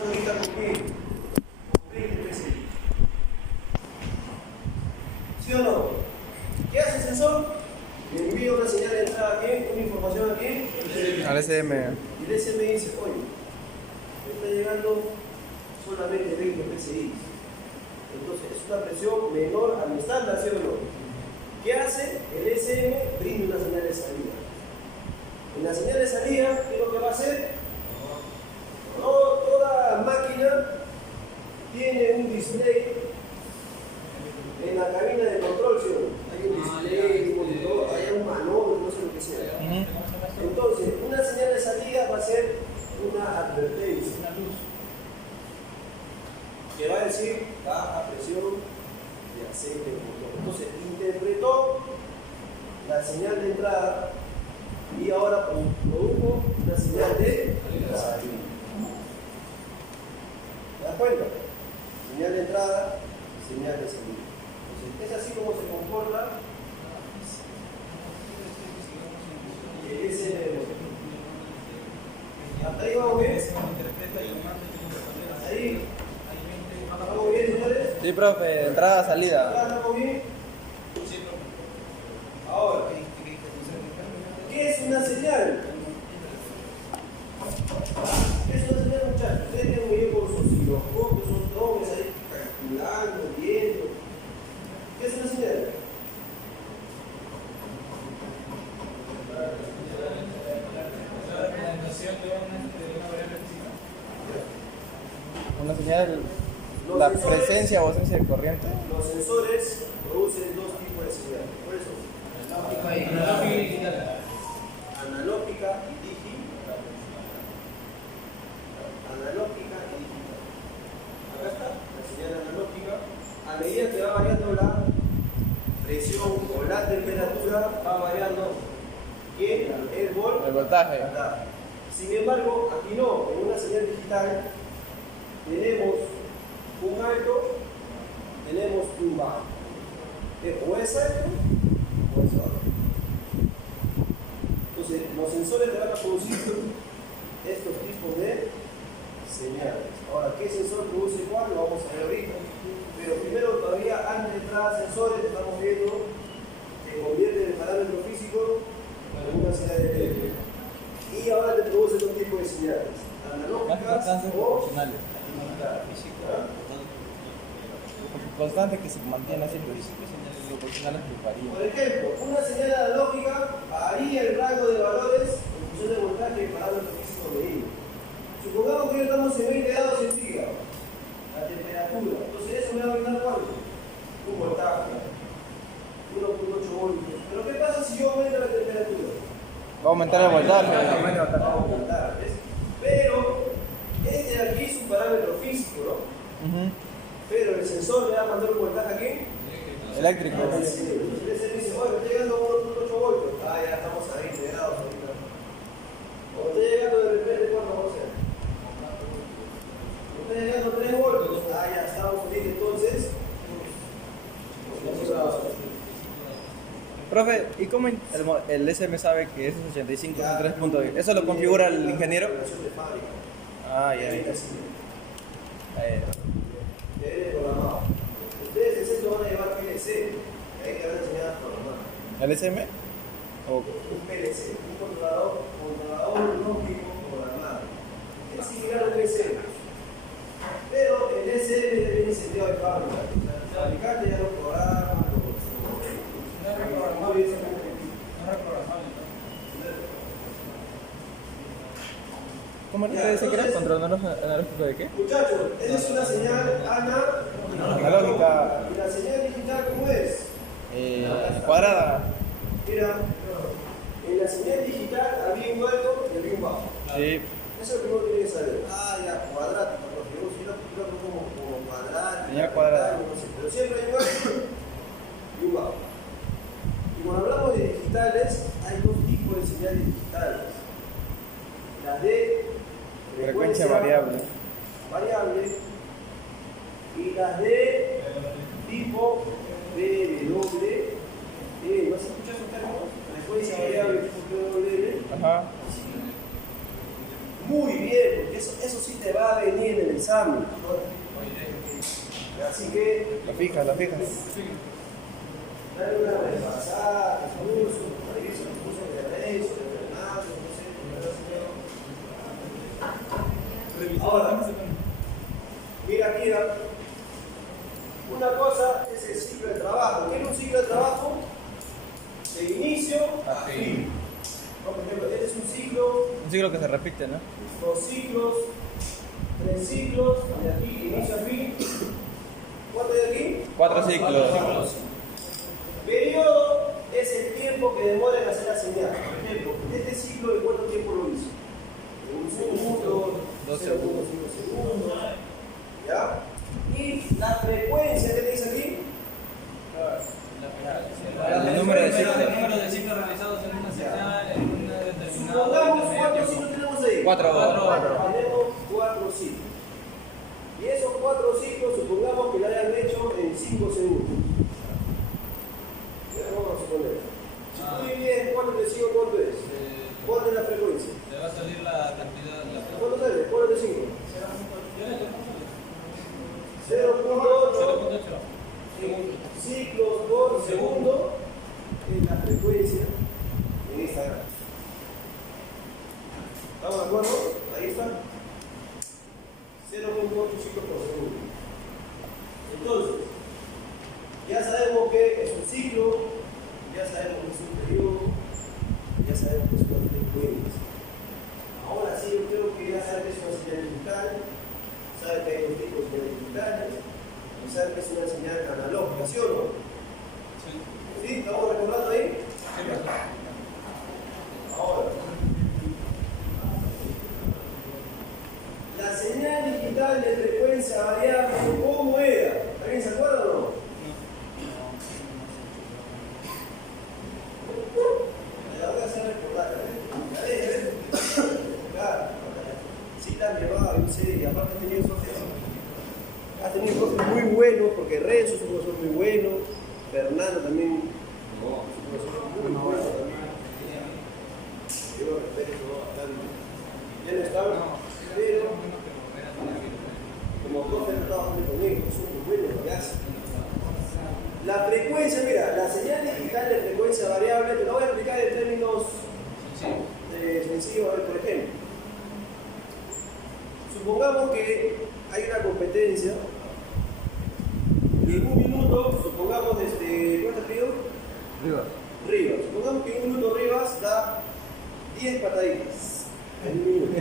trabajando ahorita con qué? Con 20 PCI. ¿Sí o no? ¿Qué hace el sensor? Le envía una señal de entrada aquí, una información aquí, al SM. y el SM dice, oye, me está llegando solamente 20 PSI. Entonces es una presión menor a mi estándar, ¿sí o no? ¿Qué hace? El SM brinda una señal de salida. En la señal de salida, ¿qué es lo que va a hacer? Toda máquina tiene un display en la cabina de control, ¿sí o no? Hay un display, un monitor, hay un manubrio, no sé lo que sea. Entonces, una señal de salida va a ser una advertencia, una luz, que va a decir baja presión de aceite del motor. Entonces, interpretó la señal de entrada y ahora produjo una señal de salida. ¿Te das cuenta? Señal de entrada, señal de salida. Entonces, es así como se comporta el SM. ¿Hasta ahí vamos bien? ¿Hasta ahí? ¿Vamos bien, señores? Sí, profe, entrada, salida. ¿Estamos bien? Ahora, ¿qué es una señal? ¿Qué es una señal, muchachos? Ustedes tienen muy bien con sus osciloscopios, sus drones ahí calculando, viendo. ¿Qué es una señal? Una señal, Los la sensores, presencia o ausencia de corriente. Los sensores producen dos tipos de señales. ¿Cuáles son? Analógica y digital. Analógica y digital. Acá está la señal analógica. A medida que va variando la presión o la temperatura, va variando ¿qué? El voltaje. Sin embargo, aquí no, en una señal digital tenemos un alto, tenemos un bajo. O es alto o es bajo. Entonces, los sensores te van a producir estos tipos de señales. Ahora, ¿qué sensor produce cuál? Lo vamos a ver ahorita. Pero primero, todavía antes de entrar a sensores, estamos viendo que convierte el parámetro físico en una señal eléctrica. Y ahora te produce dos tipos de señales: analógicas o digital. Constante que se mantiene siempre. Proporcionales que varían. Por ejemplo, una señal analógica varía el rango de valores en función del voltaje y el parámetro físico medido. Supongamos que hoy estamos en 20 grados centígrados, la temperatura. Entonces, eso me va a brindar cuánto? Un voltaje, 1.8 voltios. Pero, ¿qué pasa si yo aumento la temperatura? Va a aumentar el voltaje. Va a aumentar, ¿ves? Pero, este de aquí es un parámetro físico, ¿no? Pero el sensor le va a mandar un voltaje aquí Eléctrico. Sí, entonces él dice, oye, me está llegando a 1.8 voltios. Ah, ya estamos a 20 grados ahorita. O está llegando de repente, ¿cuánto vamos a hacer? O está llegando a 3 voltios. Ah, ya estamos felices. Entonces, Profe, ¿y cómo el SM sabe que esos 85 son 3.10? ¿Eso lo configura el ingeniero? Ah, ya. Programado. Ustedes en sexto van a llevar PLC, hay que haber enseñado a programar. ¿El SM? Un PLC, un controlador lógico programado. Es similar al PLC, pero el SM ya viene incendiado de fábrica. El fabricante ya lo programa, no reprogramable. ¿Cómo te dice que era? ¿Controlador analógico de qué? Muchachos, esta es una señal Analógica. ¿Y la señal digital cómo es? Cuadrada. Mira, en la señal digital había un alto y había un bajo. Sí. Eso es lo primero que tienes que saber. Ah, ya, cuadrático, porque yo lo como cuadrático. Señal cuadrada. No sé, pero siempre hay un alto y un bajo. Y cuando hablamos de digitales, hay dos tipos de señales digitales. Las de Frecuencia variable. Y las de tipo BW. ¿No se escucha esos términos? Frecuencia variable tipo BW. Ajá. Muy bien, porque eso sí te va a venir en el examen. Así que, Lo fijas. dale una repasada, incluso, reviso el curso de Renzo, de Fernando, no sé. Ahora, mira, una cosa es el ciclo de trabajo. ¿Qué es un ciclo de trabajo? De inicio a fin. Por ejemplo, este es un ciclo. Un ciclo que se repite, ¿no? 2 ciclos, 3 ciclos, de aquí, inicio a fin. ¿Cuánto hay aquí? 4 ciclos. Periodo es el tiempo que demora en hacer la señal. Por ejemplo, este ciclo, ¿en cuánto tiempo lo hizo? En un segundo, 2 segundos, 5 segundos. ¿Ya? Y la frecuencia, ¿qué te dice aquí? El número de ciclos. realizados en una señal, en una determinada. Supongamos cuántos ciclos tenemos ahí. 4. Tenemos 4 ciclos. Y esos 4 ciclos, supongamos que lo hayan hecho en 5 segundos. Ya, vamos a suponer. Si tú divides 4 de 5, ¿cuánto es? ¿Cuánto es la frecuencia? Te va a salir la cantidad. ¿Cuánto sale? 4 de 5. 0.8 ciclos por segundo es la frecuencia en esta gráfica. ¿Estamos de acuerdo? Ahí está. 0.8 ciclos por segundo. Entonces, ya sabemos que es un ciclo, ya sabemos que es un periodo, ya sabemos que es una frecuencia. Ahora sí, yo creo que ya saben que es una señal digital, saben que hay dos tipos de señales digitales, y saben que es una señal analógica, ¿sí o no? ¿Sí? ¿Estamos recordando ahí? Ahora, la señal digital de frecuencia variable, ¿cómo era? ¿Alguien se acuerda o no? La voy a hacer recordar, Claro, sí la han llevado, yo sé, y aparte has tenido profes muy buenos, porque Renzo es un profesor muy bueno, Fernando también es un profesor muy bueno también. Yo lo respeto bastante. Ya no estaba, pero como profe no estaba conmigo, son muy buenos lo que hacen. La frecuencia, mira, la señal digital de frecuencia variable, te lo voy a explicar en términos sencillos, a ver, por ejemplo. Supongamos que hay una competencia y en un minuto, supongamos, ¿cuánto pido? Rivas. Supongamos que en un minuto Rivas da 10 pataditas en un minuto.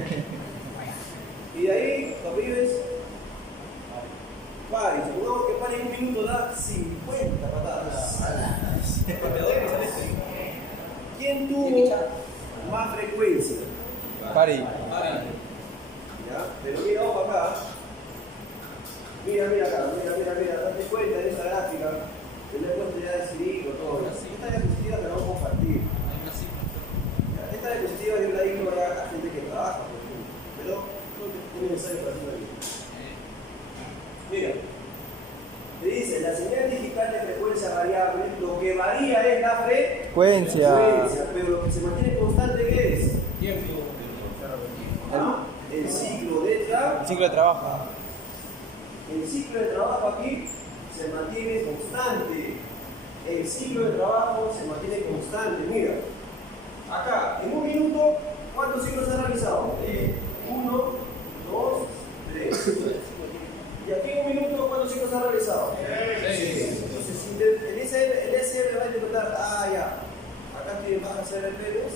Y de ahí, los pibes, Pari. Supongamos que Pari en un minuto da 50 patadas. ¿Quién tuvo más frecuencia? Pari. ¿Ya? Pero mira, ojo acá. Mira acá, date cuenta de esa gráfica. Yo le he puesto ya decidido todo. Esta diapositiva te la vamos a compartir. Esta diapositiva yo la digo a gente que trabaja, por ejemplo. Pero no es necesario para hacerlo bien. Mira, te dice la señal digital de frecuencia variable, lo que varía es la frecuencia, pero lo que se mantiene constante, ¿qué es? El ciclo de trabajo. El ciclo de trabajo. El ciclo de trabajo aquí se mantiene constante. El ciclo de trabajo se mantiene constante. Mira, acá en un minuto, ¿cuántos ciclos se han realizado? 1, 2, 3. Y aquí en un minuto, ¿cuántos ciclos se han realizado? 6. Entonces, el SM va a interpretar, ya, acá estoy en baja CRPs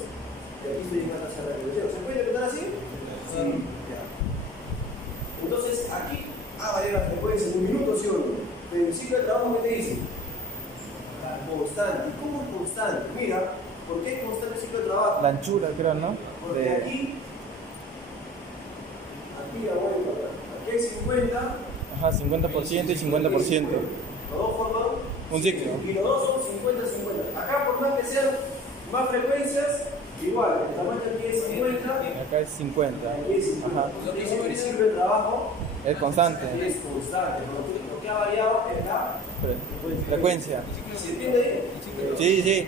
y aquí estoy en alta CRPs. ¿Se puede interpretar así? Sí. Ya. Entonces, aquí variar la frecuencia en un minuto, ¿sí o no? Pero el ciclo de trabajo, ¿qué te dice? Constante. ¿Y cómo es constante? Mira, ¿por qué es constante el ciclo de trabajo? La anchura, creo, ¿no? Porque aquí la voy a encontrar. Aquí hay 50. Ajá, 50% y 50%. Los dos forman un ciclo. Y los dos son 50-50. Acá, por más que sean más frecuencias, igual, el tamaño aquí es 50. Acá es 50. Aquí es 50. Ajá. El ciclo de trabajo es constante. Es constante. Lo que ha variado es la frecuencia. ¿Se entiende ahí? Sí. ¿Sí?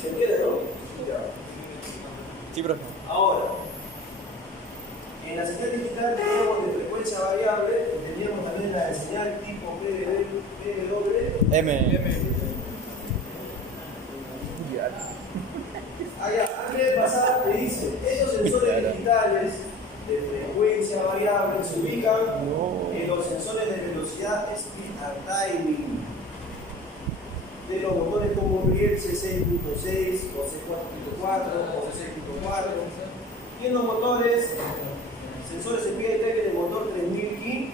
¿Se entiende, no? Ya. Sí, profe. Ahora, En la señal digital teníamos de frecuencia variable, teníamos también la de señal tipo PW. M. Antes de pasar, te dice, estos sensores digitales de frecuencia variable se ubican en los sensores de velocidad speed and timing de los motores como el C6.6 o C4.4 o C6.4 y en los motores sensores de speed and timing del motor 3000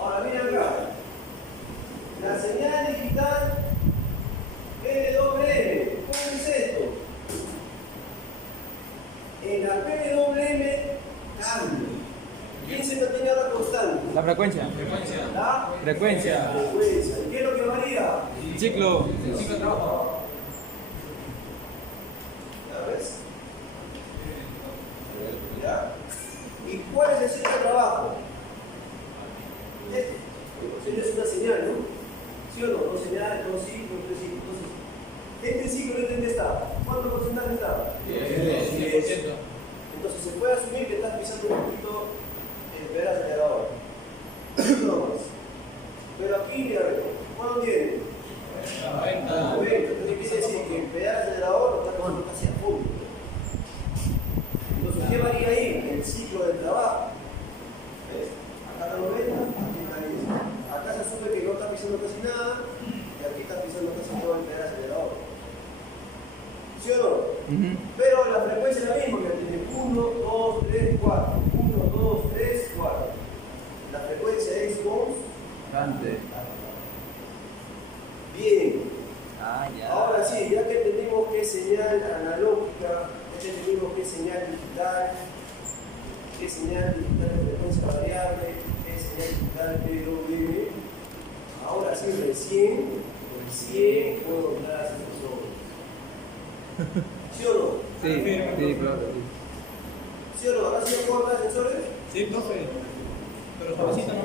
Ahora miren acá, la señal digital PWM, ¿cómo es esto? En la PWM cambia. ¿Quién se mantiene ahora constante? La frecuencia. La Frecuencia. frecuencia. ¿Y qué es lo que varía? Ciclo. Ciclo de trabajo. ¿Ya ves? ¿Ya? ¿Y cuál es el ciclo de trabajo? Este. Es una señal, ¿no? ¿Sí o no? Dos señales, dos ciclos, tres ciclos. Este ciclo, ¿dónde está? ¿Cuánto porcentaje está? 10%. Entonces se puede asumir que estás pisando un poquito el pedal acelerador. No más. Pero aquí, mira, ¿cuánto tiene? 90. 90. Entonces quiere decir que el pedal acelerador lo está tomando casi a fondo. Entonces, ¿qué varía ahí? El ciclo del trabajo. ¿Ves? Acá está 90, aquí está 10. Acá se asume que no está pisando casi nada y aquí está pisando casi todo el pedal acelerador. ¿Sí o no? Pero la frecuencia es la misma, que tiene 1, 2, 3, 4. 1, 2, 3, 4. La frecuencia es constante. Bien. Ahora sí, ya que entendimos qué es señal analógica, ya que entendimos qué es señal digital, qué es señal digital de frecuencia variable, qué es señal digital PWM, ahora sí, recién puedo entrar a sensor. ¿Sí o no? Sí, claro. ¿Sí o no? ¿Ahora sí puedo entrar a sensores? Sí, profe. Pero suavecito, ¿no?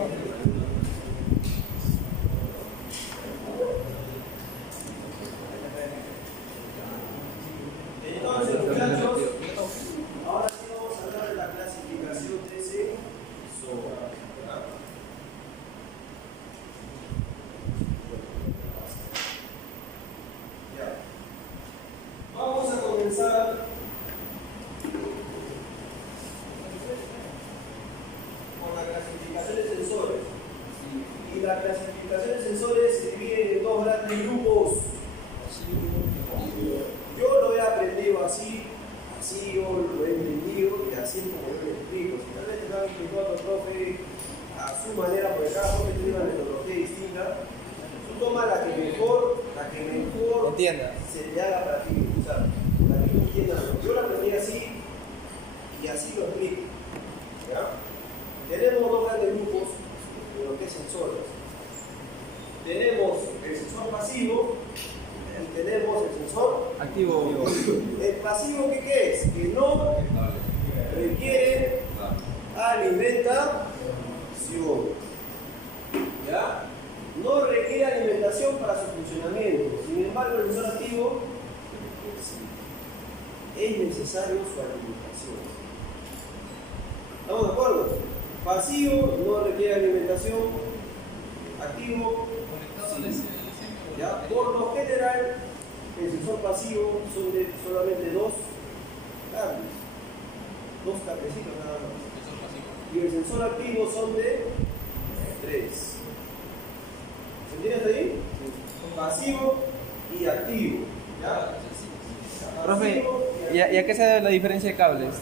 Entonces, muchachos, ahora sí vamos a hablar de la clasificación de ese SOA. Ya. Vamos a comenzar con la clasificación de sensores. Y la clasificación de sensores se divide en dos grandes grupos. Yo lo he aprendido así yo lo he entendido y así es como yo lo explico. Si tal vez te lo han explicado a otro profe a su manera, porque cada profe tiene una metodología distinta, tú tomas la que mejor Entienda. se le haga para ti, o sea, la que tú entiendas. Yo lo aprendí así y así lo explico. ¿Ya? Tenemos dos grandes grupos de lo que es sensores. Tenemos el sensor pasivo y tenemos el sensor Activo. El pasivo, ¿qué es? Que no requiere alimentación. ¿Ya? No requiere alimentación para su funcionamiento. Sin embargo, el sensor activo sí, es necesario su alimentación. ¿Estamos de acuerdo? Pasivo no requiere alimentación. Activo, sí. ¿Ya? Por lo general, el sensor pasivo son de solamente dos cables, dos cablecitos nada más. Y el sensor activo son de tres. ¿Se entiende hasta ahí? Sí. Pasivo y activo. ¿Ya? Profe, ¿y a qué se debe la diferencia de cables?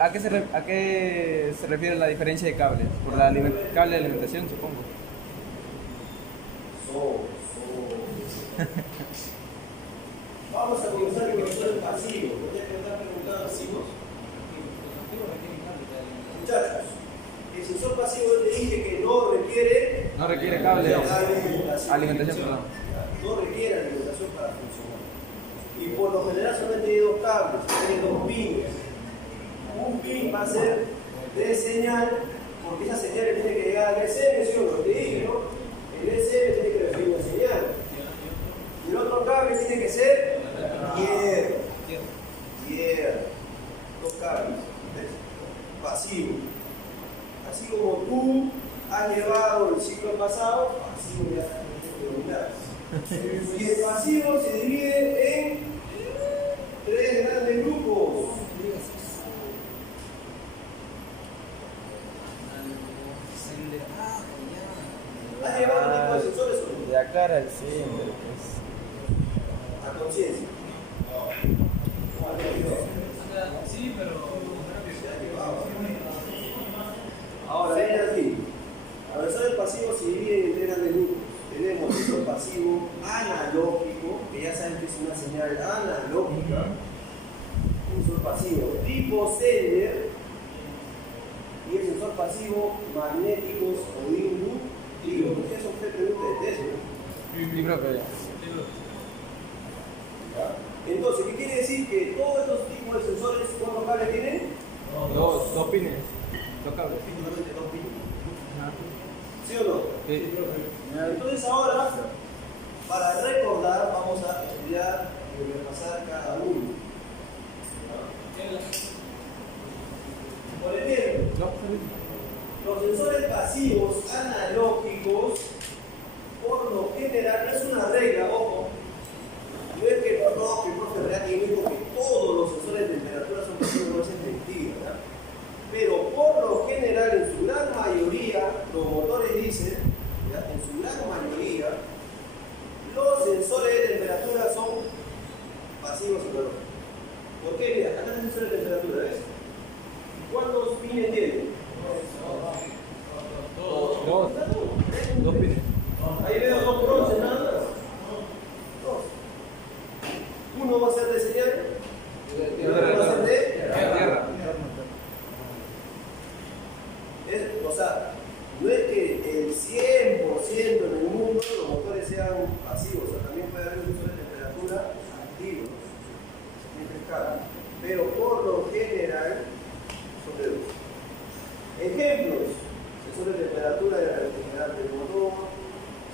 ¿A qué se refiere la diferencia de cables? Por la cable de alimentación, supongo. Vamos a comenzar con el sensor pasivo. ¿Ya que están preguntando pasivos? Muchachos, el sensor pasivo te dije que no requiere cable de alimentación. perdón. No requiere alimentación para funcionar. Y por lo general solamente hay dos cables, tiene dos pins. Un pin va a ser de señal, porque esa señal le tiene que llegar al SM, ¿sí o no? Te dije, ¿no? El SM tiene que recibir una señal. Y el otro cable cambios tiene que ser hierro. Hierro. Dos cambios. Pasivo. Así como tú has llevado el ciclo pasado, pasivo ya tienes que dominar. Y el pasivo se divide en tres grandes grupos. ¿Has llevado un tipo de sensores o no? De acá al centro, pues. A conciencia. Sí, pero. Ahora, ven aquí. A pesar del pasivo se divide en tres grandes grupos. Tenemos el sensor pasivo analógico, que ya saben que es una señal analógica. Un sensor pasivo tipo sender y el sensor pasivo magnéticos o inductivos. Ustedes son preguntas de eso, ¿no? Yo creo que ya. ¿Ya? Entonces, ¿qué quiere decir? Que todos estos tipos de sensores, ¿cuántos cables tienen? Dos pines. Dos cables. Solamente dos pines. ¿Sí o no? Sí. Entonces ahora, para recordar, vamos a estudiar y repasar cada uno. Por ejemplo, los sensores pasivos analógicos, por lo general, no es una regla, ojo, no es que el profe Reati dijo que todos los sensores de temperatura son pasivos, no es mentira, ¿verdad? Pero por lo general, en su gran mayoría, los motores dicen, ¿ya? En su gran mayoría, los sensores de temperatura son pasivos analógicos. ¿Por qué? Mira, acá está el sensor de temperatura, ¿ves? ¿Cuántos pines tiene? Dos pines. Ahí veo dos bronces nada más. Dos. Uno va a ser de señal y el otro va a ser de Tierra. O sea, no es que el 100% en el mundo los motores sean pasivos, o sea, también puede haber sensores de temperatura activos, pero por lo general son de dos. Ejemplos: sensores de temperatura del refrigerante del motor,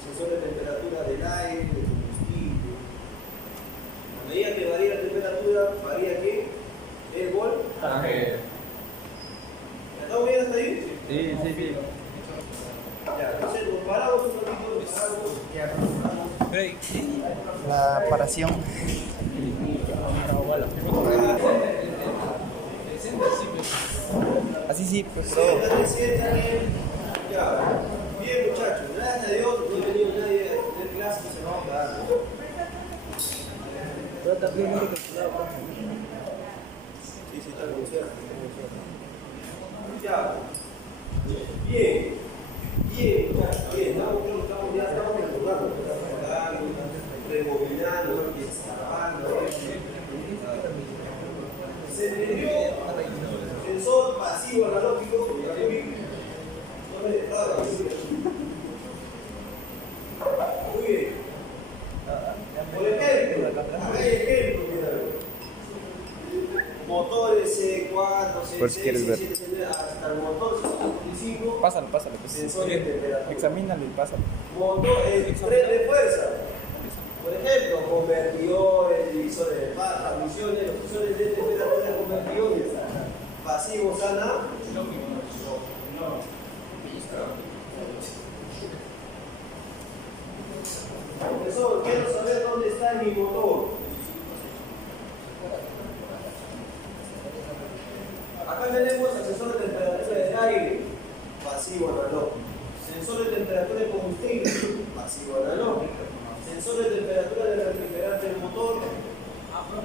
sensores de temperatura del aire, del combustible. A medida que varía la temperatura, varía ¿qué? El voltaje. ¿Estamos bien hasta ahí? Sí, sí, sí. Ya, entonces nos paramos un ratito, La paración. Así sí, pues todo. Siéntate. Ya, bien muchachos, gracias a Dios no he tenido nadie de clase que se nos va a quedar. Pero también no que Sí, está como sea. Ya. Bien, muchachos, bien, ya estamos recordando, rebobinando, escarbando. Se me dio sensor pasivo analógico, muy bien. Por ejemplo, acá hay ejemplos, mira. Motores C4, Por si quieres ver. C6, hasta el motor C55. Pásalo. Sensor de temperatura. Examínalo y pásalo. Motor, tren de fuerza. Por ejemplo, convertidores, divisores de paz, transmisiones, los sensores de temperatura de convertidores. Pasivos analógicos. Profesor, quiero saber dónde está mi motor. Acá tenemos el sensor de temperatura del aire, pasivo analógico. Sensor de temperatura de combustible, pasivo analógico. Sensor de temperatura del refrigerante del motor,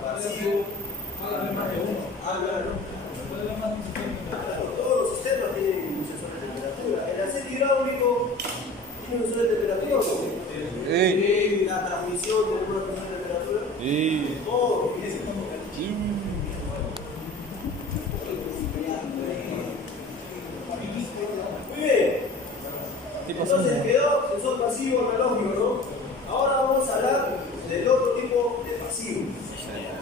pasivo analógico. Todos los sistemas tienen un sensor de temperatura. El aceite hidráulico tiene un sensor de temperatura, ¿o no? Sí. La transmisión de una sensor de temperatura. Sí. Todo. Muy bien. Entonces quedó sensor pasivo analógico, ¿no? Ahora vamos a hablar del otro tipo de pasivo,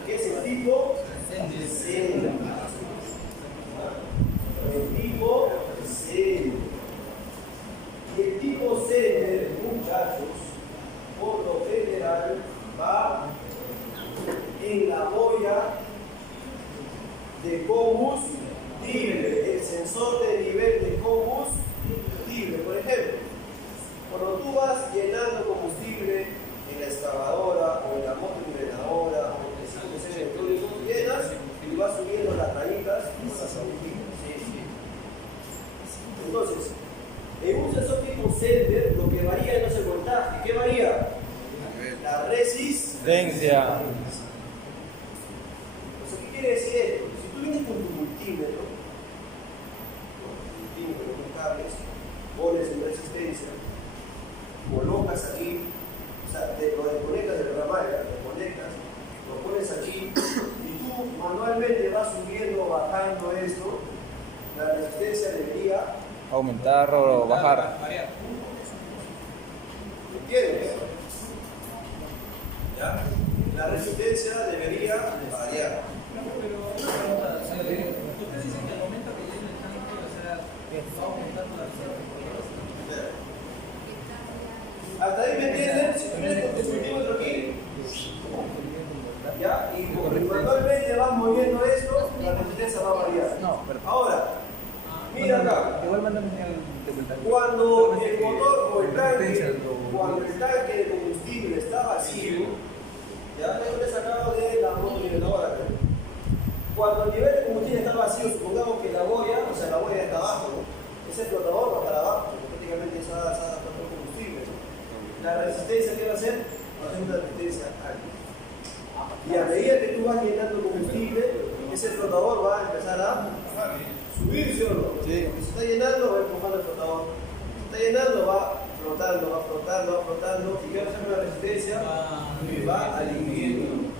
que es el tipo sender. El tipo sender. Y el tipo sender, muchachos, por lo general va en la boya de combustible, el sensor de nivel de combustible. Por ejemplo, cuando tú vas llenando combustible en la excavadora o en la moto niveladora o en el ciclo electrónico, llenas y vas subiendo las rayitas y las agujitas. Entonces, en un sensor tipo Sender, lo que varía no es el voltaje. ¿Qué varía? La resistencia. ¿Qué quiere decir esto? Si tú vienes con tu multímetro, con cables, pones en resistencia, colocas aquí, o sea, lo desconectas de la ramalla, lo conectas, lo pones aquí, y tú manualmente vas subiendo o bajando esto, la resistencia debería Aumentar o bajar. ¿Entiendes? ¿Ya? La resistencia debería variar. Pero una pregunta, ustedes dicen que al momento que llena el tanque, o sea, va aumentando la resistencia. Hasta ahí me entienden, si tú tienes con tu multímetro aquí, ¿ya? Y manualmente vas moviendo esto, la resistencia va a variar. No, pero Ahora, mira acá, igual mándame señal de vuelta. cuando el motor o el tanque, cuando el tanque de combustible está vacío, ya esto he sacado de la moto niveladora. Cuando el nivel de combustible está vacío, supongamos que la boya, o sea, la boya está abajo, ¿no? Ese flotador va a estar abajo, porque prácticamente esa flotador de combustible. La resistencia que va a ser una resistencia alta. Y a medida que tú vas llenando combustible, ese flotador va a empezar a subir, ¿sí o no? Sí. Porque se está llenando, va empujando el flotador. Se está llenando, va flotando, va flotando, va flotando. ¿Y qué va a hacer con la resistencia? Va aliviando.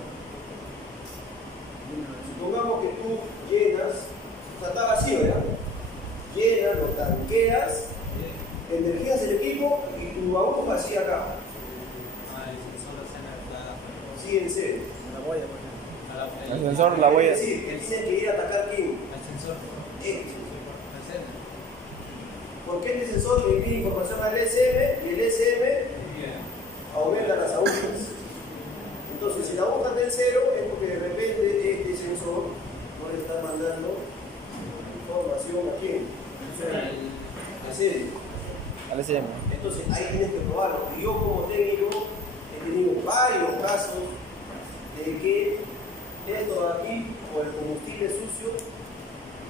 Supongamos que tú llenas, o sea, está vacío, ¿ya? Llenas, lo tanqueas, energías el equipo y tu aguja así acá. Sí, en serio. El sensor, la huella. Es decir, que tiene que ir a atacar quién. El sensor. Porque este sensor le envía información al SM y el SM aumenta las agujas. Entonces, si la aguja está en cero, es porque de repente este sensor no le está mandando información a quién. ¿En serio? Al SM. Entonces, ahí tienes que probarlo. Y yo, como técnico, he tenido varios casos de que esto de aquí, o el combustible sucio,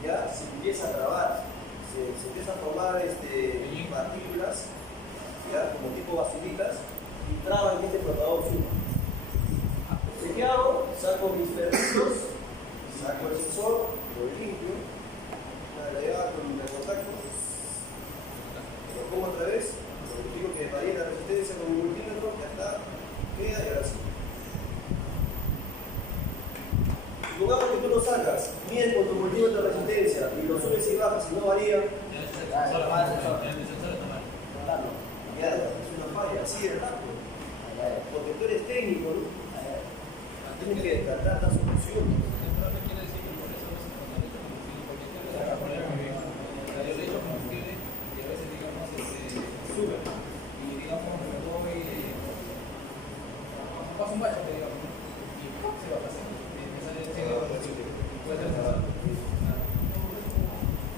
ya se empieza a trabar, se empieza a formar partículas, ya, como tipo basuritas, y traban este flotador sucio. ¿Qué hago? Saco mis perritos, saco el sensor, lo limpio, la llevo con el contacto, lo pongo otra vez, lo digo que varíe la resistencia con mi multímetro, ya está, queda y ahora sí. Supongamos que tú lo sacas, mides con tu multímetro de resistencia y lo subes y bajas y no varía. Mierda, es una falla, así de rápido. Porque tú eres técnico, ¿no? Tienes que descartar la solución.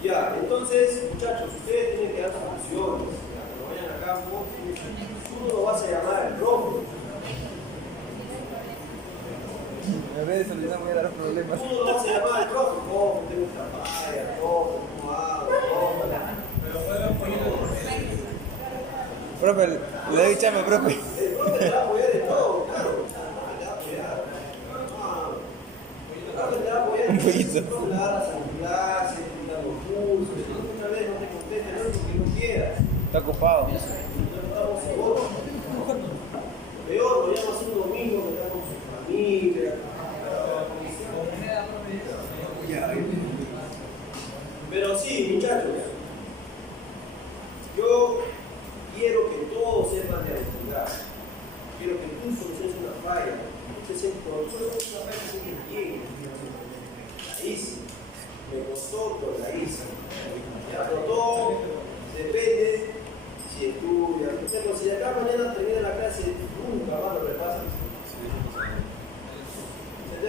Ya, entonces, muchachos, ustedes tienen que dar soluciones. Cuando vayan a campo, tú lo vas a llamar el rojo. En vez de solucionar, voy a dar problemas. Tú lo vas a llamar el rojo. ¿Cómo tengo esta falla? ¿Cómo? ¿Cómo hago? ¿Cómo? Profe, le doy chame, profe. El profe te va a apoyar en todo, claro. Te va a apoyar. El profe te va a apoyar en Un poquito. todo. Le das las clases, te da los cursos. Si una vez no te conteste, no es porque no quieras. Está ocupado. Estamos seguros. Peor, lo llamas un domingo que está con su familia. Pero sí, muchachos, yo quiero que todos sepan de actividad. Quiero que tú soluciones una falla. Cuando tú soluciones una falla, te sientes bien. La hice. Me costó, pero la hice. Ya, pero todo depende si estudias. Por ejemplo, si de acá mañana termina la clase, nunca más lo repasan. Se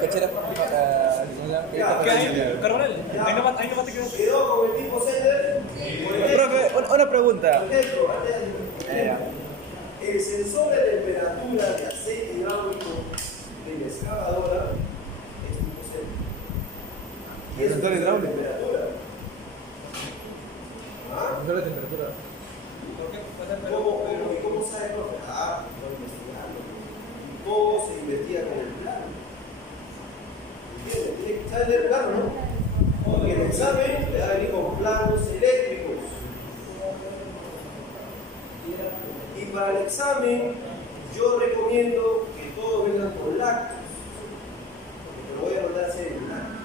Cachera. Carbonell, ahí no te quedas. Quedó con el tipo sender. Profe, una pregunta. Por ejemplo, el sensor de temperatura de aceite hidráulico de la excavadora es tipo sender. ¿Y ¿El es un sensor hidráulico? de temperatura? ¿Ah? Sensor de temperatura. ¿Cómo sabe, profe? Ah, estoy investigando. Todo se investiga con el plano. ¿Entiendes? Tiene que saber leer el plano, ¿no? Porque en el examen le va a venir con planos eléctricos. Y para el examen, yo recomiendo que todos vengan con lácteos. Porque te lo voy a mandar a hacer en lácteos.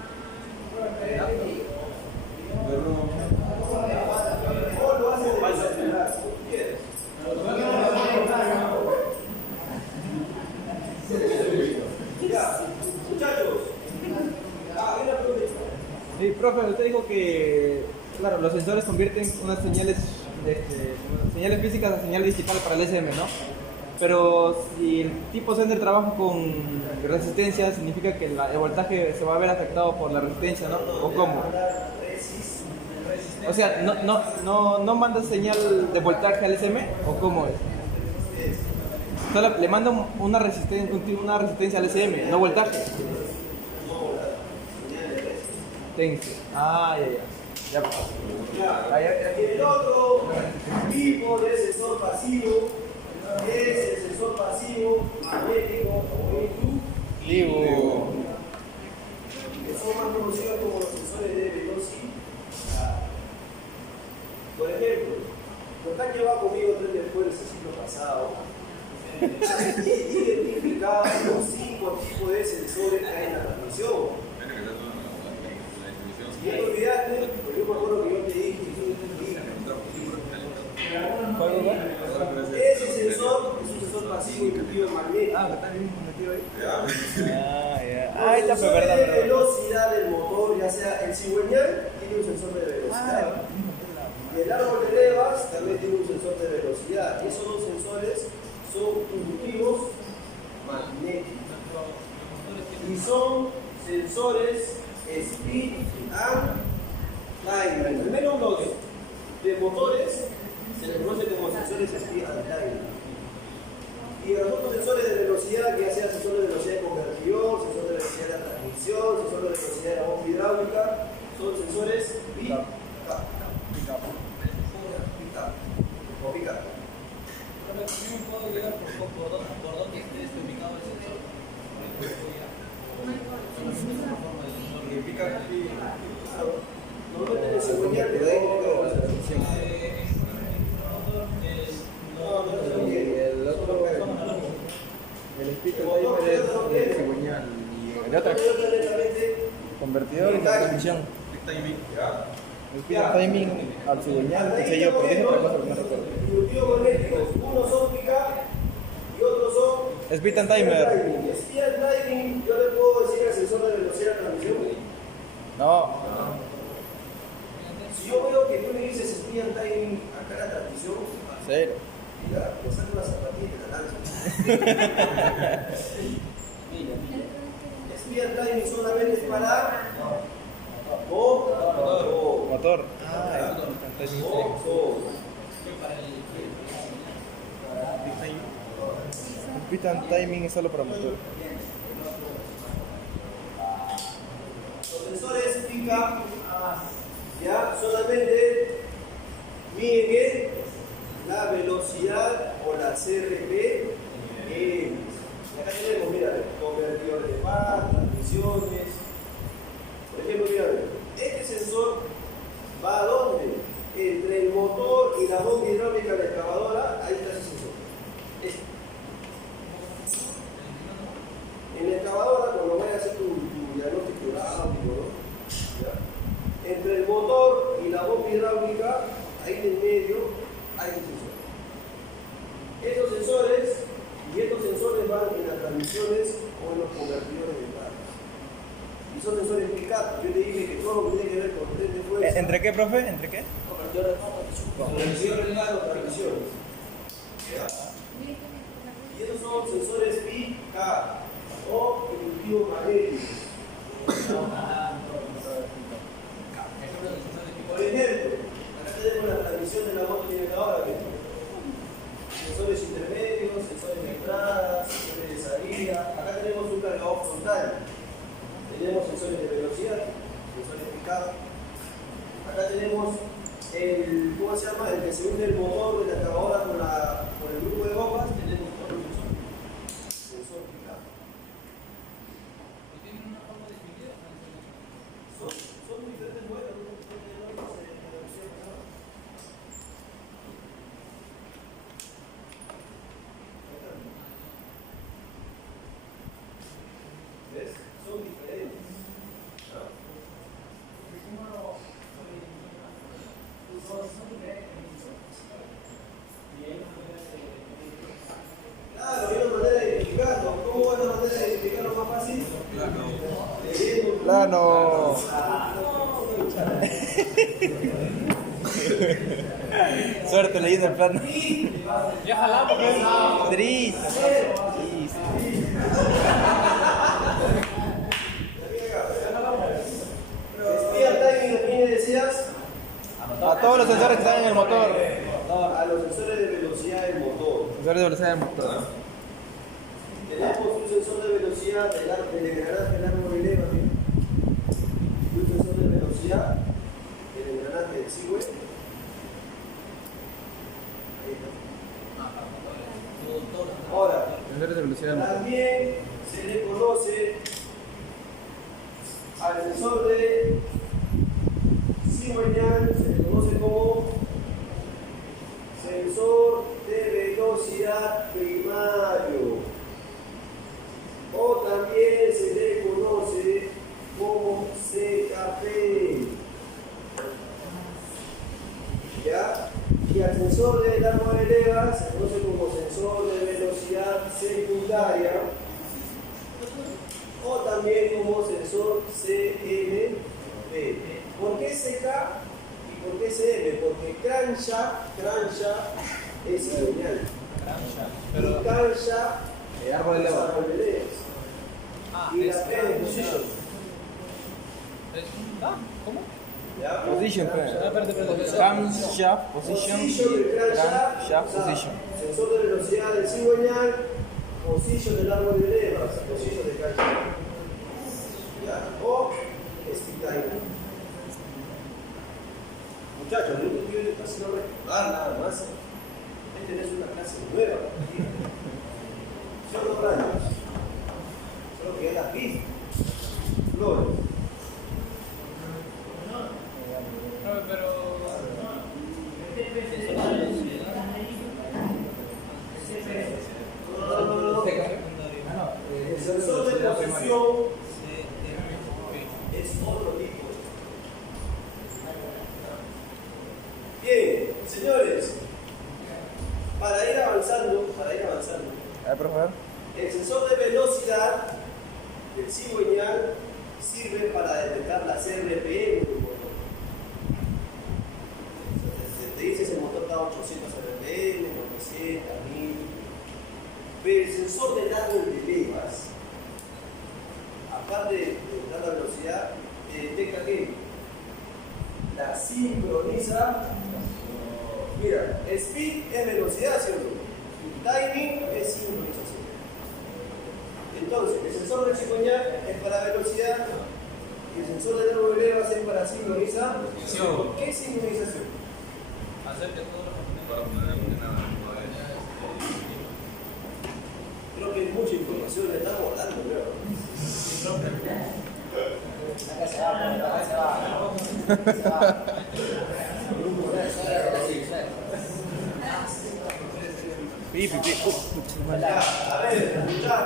O lo haces de desayunar, como quieras. Ya, muchachos. Una pregunta. Sí, profe, usted dijo que, claro, los sensores convierten unas señales, señales físicas a señales digitales para el SM, ¿no? Pero si el tipo sender trabaja con resistencia, significa que el voltaje se va a ver afectado por la resistencia, ¿no? ¿O cómo? O sea, ¿no manda señal de voltaje al SM? ¿O cómo es? Solo le manda una resistencia al SM, no voltaje. Resistencia. Ah, ya. Y el otro tipo de sensor pasivo es el sensor pasivo magnético o inductivo, que son más conocidos como los sensores de velocidad. Por ejemplo, los que han llevado conmigo tren de fuerza el siglo pasado, identificado los 5 tipos de sensores que hay en la transmisión. Si no te olvidaste, porque yo me acuerdo que yo te dije, ese sensor es un sensor pasivo inductivo magnético. Ah, está bien metido ahí. ¿Ya? Ah, ya. Los sensores de velocidad del motor, ya sea el cigüeñal, tiene un sensor de velocidad. Y el árbol de levas también tiene un sensor de velocidad. Y esos dos sensores son inductivos magnéticos. Y son sensores speed and timing. Al menos los de motores se les conoce como sensores speed and timing. Y los otros sensores de velocidad, que ya sea sensor de velocidad de convertidor, sensor de velocidad de la transmisión, sensor de velocidad de la bomba hidráulica, son sensores pick-up. O pick-up. ¿También puedo llegar por dónde esté ubicado el sensor? Normalmente el cigüeñal te da indicado la transmisión. El otro, el speed timer es el cigüeñal y el otro convertidor y la transmisión. El speed timing al cigüeñal, qué sé yo, pero dije otra cosa que no recuerdo. Inductivos magnéticos, unos son pick-up y otros son Speed and timer. Speed and timing, yo le puedo decir al sensor de velocidad de transmisión. No. Si yo veo que tú me dices speed and timing acá en la transmisión, Cero. mira, me saco una zapatilla y te la lanzo. Speed and timing solamente es para Motor. Speed and timing es solo para motor. Los sensores pick-up ya solamente miden la velocidad o la CRP. Acá tenemos, mira, convertidores de par, transmisiones. Por ejemplo, mira, este sensor va a dónde? Entre el motor y la bomba hidráulica de la excavadora, ahí está ese sensor. Este. En la excavadora, cuando vayas a hacer tu diagnóstico hidráulico, ¿no? ¿Ya? Entre el motor y la bomba hidráulica, ahí en el medio, hay un sensor. Estos sensores van en las transmisiones o en los convertidores de cargas. Y son sensores pick-up. Yo te dije que todo lo que tiene que ver con tren de fuerza. ¿Entre qué, profe? ¿Entre qué? Convertidores de cargas o transmisiones. ¿Ya? Y esos son sensores pick-up o inductivos dispositivos magnéticos. Por ejemplo, acá tenemos la transmisión de la moto limitadora, sensores intermedios, sensores de entrada, sensores de salida. Acá tenemos un cargador frontal. Tenemos sensores de velocidad, sensores de pick-up. Acá tenemos el, ¿cómo se llama? El que se une el motor de la cargadora con el grupo de bombas. Tenemos otro sensor. Sensor pick-up. ¿Y tienen una forma de dividir? Son diferentes modelos. ¿Ves? Son diferentes. Claro, hay una manera de identificarlo. ¿Cómo es la manera de identificarlo más fácil? Plano. Suerte leyendo el plano. Ya jalamos. Tris. Espía timing, ¿a quién le decías? A todos los sensores que están en el motor. A los sensores de velocidad del motor. Sensores de velocidad del motor. Tenemos un sensor de velocidad del engranaje del árbol de leva, y un sensor de velocidad del engranaje del Seaway. Ahí está. Ahora, Sensores de velocidad del motor. también se le conoce al sensor de cigüeñal, se le conoce como sensor de velocidad primario, o también se le conoce como CKP. ¿Ya? Y al sensor del árbol de leva se conoce como sensor de velocidad secundaria, o también como sensor CMP. ¿Por qué CK y por qué CM? Porque crankshaft es cigüeñal. Y camshaft Árbol de es leva. árbol de levas. Y la P de position. ¿Cómo? ¿Ya? Position, Espérate. Camshaft, position, del crankshaft, camshaft, o sea, position. sensor de velocidad del cigüeñal, position del árbol de levas, position de crankshaft. ¿Ya? O speed timing. Muchachos, yo te estoy haciendo recordar nada más. Esta es una clase nueva. Son 2 años. Solo que ya las viste. Flores. Pero. No. El sensor de posición es otro tipo. Bien, señores, para ir avanzando, A ver, por favor. el sensor de velocidad del cigüeñal sirve para detectar las RPM del motor. Te dice si el motor está a 800 RPM, 900, 1000. Pero el sensor del árbol de levas, aparte de detectar la velocidad, detecta que la sincroniza. Mira, speed es velocidad, ¿cierto? Timing es sincronización. Entonces, el sensor del cigüeñal es para velocidad y el sensor del árbol de levas es para sincronización. ¿Por qué sincronización? Hacer que todos Creo que es mucha información, le estamos volando, creo. Pi. Ya, a ver, escuchá.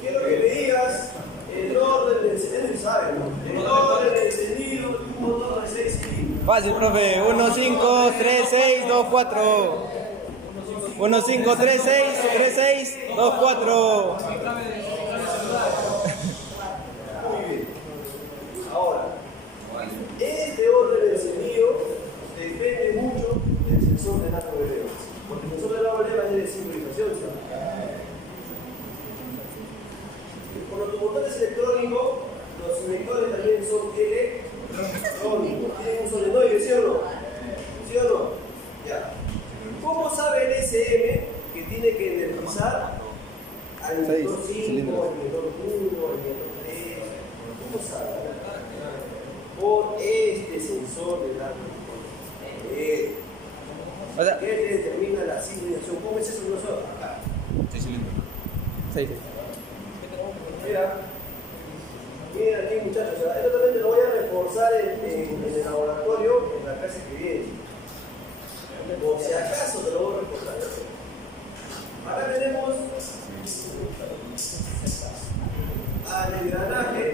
Quiero que me digas el orden de encendido, ¿sabes? El orden de encendido de un motor de 6 cilindros. Fácil, profe. 1, 5, 3, 6, 2, 4. 1, 5, 3, 6, 3, 6, 2, 4. Muy bien. Ahora, este orden de encendido depende mucho del sensor de árbol de levas. Porque el sensor del árbol de levas es de sincronización. Con los motores electrónicos, los inhibidores también son electrónicos. Tienen un solenoide, ¿sí o no? ¿Sí o no? Ya. ¿Cómo sabe el SM que tiene que energizar al inhibidor 5, al inhibidor 1, al inhibidor 3? ¿Cómo sabe? Por este sensor del árbol. O sea, ¿Qué determina la sincronización? ¿Cómo es eso? No sé. Acá. 6 cilindros. 6. Mira aquí muchachos, o sea, esto también te lo voy a reforzar en el laboratorio en la clase que viene. Por si acaso te lo voy a reforzar. Acá tenemos al engranaje,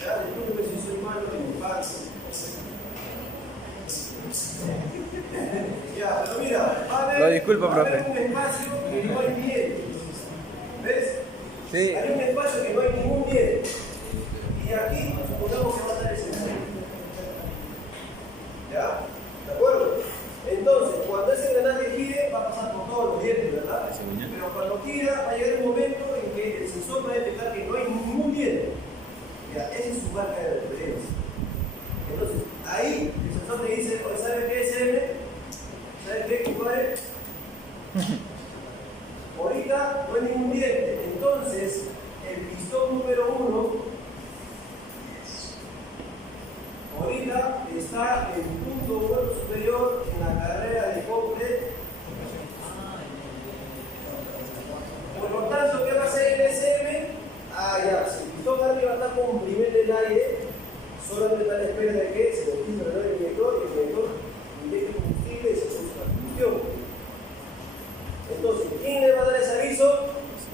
ya, disculpe si soy malo en mi paso. Ya, pero mira, va a haber, Lo disculpo, va a haber profe. un espacio que no hay bien. ¿Ves? Sí. Hay un espacio que no hay ningún bien. Y aquí supongamos que va a estar el sensor. ¿Ya? ¿De acuerdo? Entonces, cuando ese engranaje gire, va a pasar por todos los dientes, ¿verdad? Pero cuando gira, va a llegar un momento en que el sensor va a detectar que no hay ningún diente. Ya, esa es su marca de referencia. Entonces, ahí el sensor le dice, oye, ¿sabes qué es M? ¿Sabes qué, compadre? Ahorita no hay ningún diente. Entonces, el pistón número 1 ahorita está en punto vuelo superior en la carrera de cobre. Por lo tanto, ¿qué va a hacer el SM? Ya, si el pistón arriba está con comprimiendo el aire, solamente está a la espera de que se le quite el inyector y el inyector inyecte combustible y se produce la combustión. Entonces, ¿quién le va a dar ese aviso?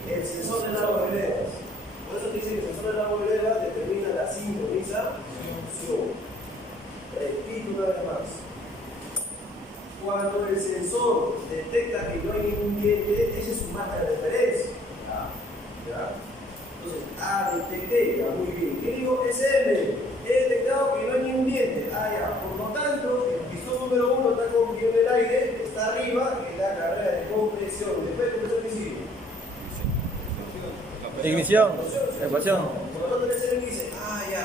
El sensor del árbol de levas. Por eso dice que el sensor del árbol de levas determina la sincronización. Repito una vez más. Cuando el sensor detecta que no hay ningún diente, esa es su marca de referencia. ¿Ya? Entonces, detecté, ya, muy bien. ¿Qué digo? SM. He detectado que no hay ningún diente. Ya. Por lo tanto, el pistón número 1 está comprimiendo el aire, está arriba en la carrera de compresión. Después de compresión, ¿qué sigue? Ignición, ecuación. Por lo tanto, el SM dice, ya.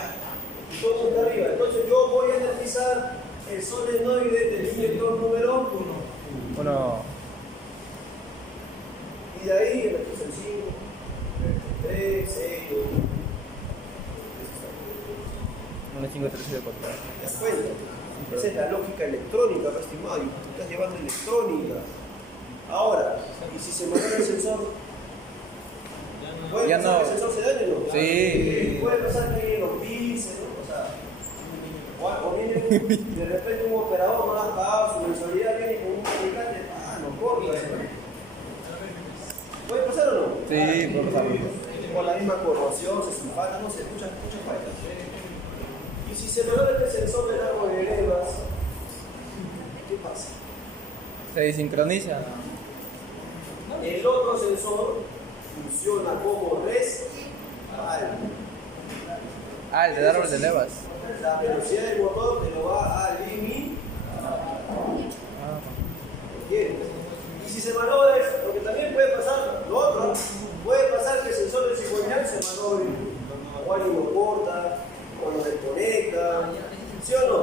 Todo está arriba. Entonces yo voy a energizar el solenoide del inyector número 1. y de ahí energiza el 5, el 3, 6, 1, 5, 3, 7, 4. ¿te das cuenta? Esa es la lógica electrónica, estimado. Y tú estás llevando electrónica. Ahora, ¿y si se mueve el sensor? ¿Puede Ya pasar no. que el sensor se dañe o no? Sí. Puede pasar que los píxeles, ¿no? O viene de repente un operador no ha pagado su mensualidad, viene con un fabricante, no corta. ¿Puede pasar o no? Sí, puede pasar. Con la misma corrosión, se sulfata, no se escuchan muchas faltas. Y si se logra el sensor del árbol de levas, ¿qué pasa? Se desincroniza. El otro sensor funciona como respaldo. El de árbol de levas. La velocidad del motor te lo va a limitar. ¿Entiendes? Y si se manobre, porque también puede pasar lo otro, puede pasar que el sensor del cigüeñal se manobre, o alguien lo corta, o lo desconecta, ¿sí o no?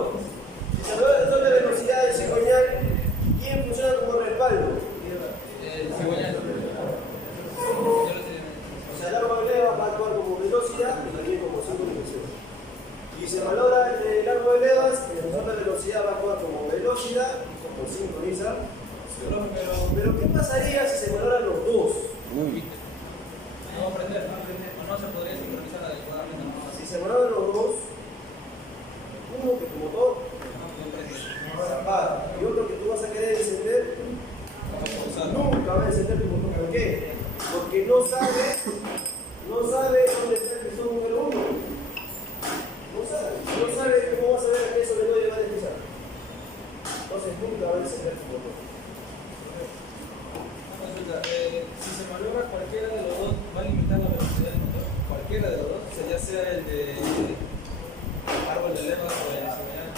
Si se manobre el sensor de velocidad del cigüeñal, ¿quién funciona como respaldo? El cigüeñal. O sea, el árbol de levas va a actuar como velocidad y también como sincronización. Y se valora el árbol de levas, el sensor de velocidad va a actuar como velocidad y como sincroniza. Pero ¿qué pasaría si se valoran los dos? No aprender, no se podría sincronizar adecuadamente. Si se valoran los dos, uno que tu motor se apaga y otro que tú vas a querer encender, nunca va a encender tu motor. ¿Por qué? Porque no sabe dónde está el pistón número 1. No sabe cómo vas a ver que eso le va a deslizar. Entonces nunca va a encender tu motor. Si se malogra cualquiera de los dos, va a limitar la velocidad del motor. Cualquiera de los dos, o sea, ya sea el de árbol de levas o el de cigüeñal.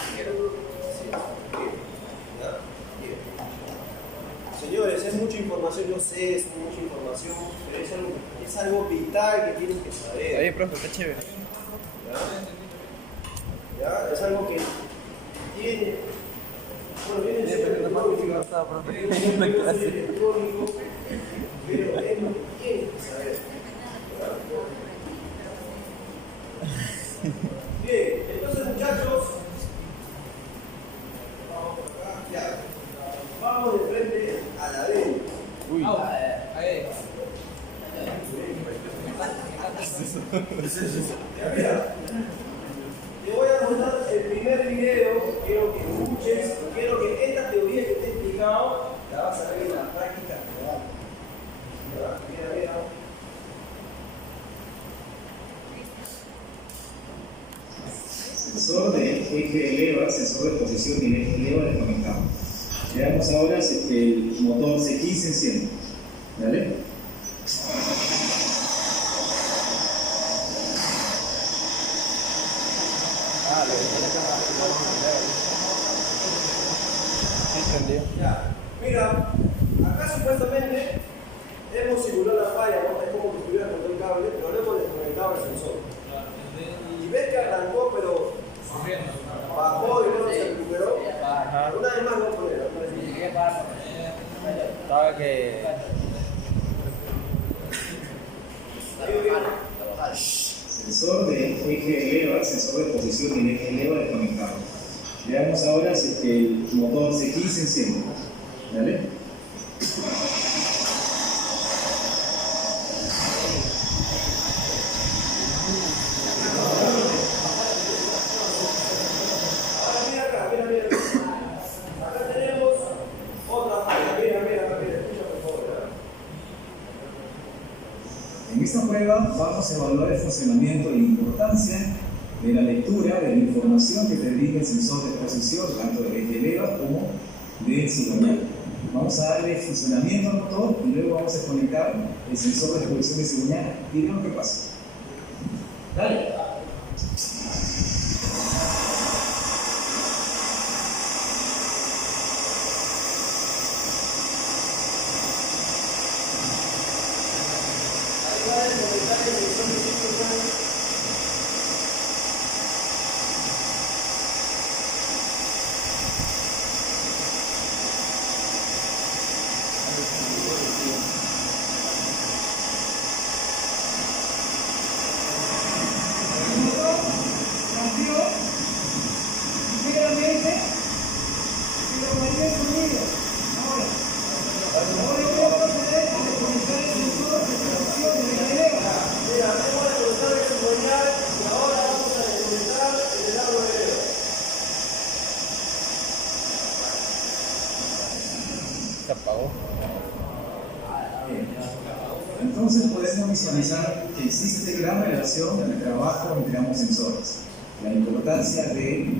Señores, es mucha información, yo sé, es mucha información, pero es algo vital que tienen que saber. Oye, profe, está chévere. ¿Ya? Es algo que tiene. Bueno, viene siendo electrónico, pero es lo que tienen que saber. Bien, entonces muchachos, vamos por acá, ya. Vamos de frente a la D. Uy. Ahí. Ya, mira, te voy a mostrar el primer video, quiero que escuches, quiero que esta teoría que te he explicado la vas a ver en la práctica real. ¿Ya? Mira, mira. Sensor de eje eleva, sensor de posición y eje eleva desconectado. Veamos ahora si el motor CX se enciende. ¿Vale? Entendido. Ya, mira, acá supuestamente hemos simulado la falla, ¿no? Es como que estuviera con el cable, pero no hemos desconectado el sensor. Y ves que arrancó, pero bajó y luego se recuperó. Pero una vez más vamos a poner. Estaba que. Sensor de eje eleva, sensor de posición y eje eleva desconectado. Veamos ahora si el motor CX se enciende. ¿Vale? Ahora mira acá, mira, mira. Acá tenemos otra falla. Mira, mira, mira. Escucha por favor. En esta prueba vamos a evaluar el funcionamiento y la importancia de la lectura de la información que te dirige el sensor de posición, tanto del eje eleva como del cigüeñal. Vamos a darle funcionamiento al motor y luego vamos a desconectar el sensor de posición de cigüeñal y veamos qué pasa. Dale. Se apagó. Entonces podemos visualizar que existe gran relación en el trabajo entre ambos sensores. La importancia de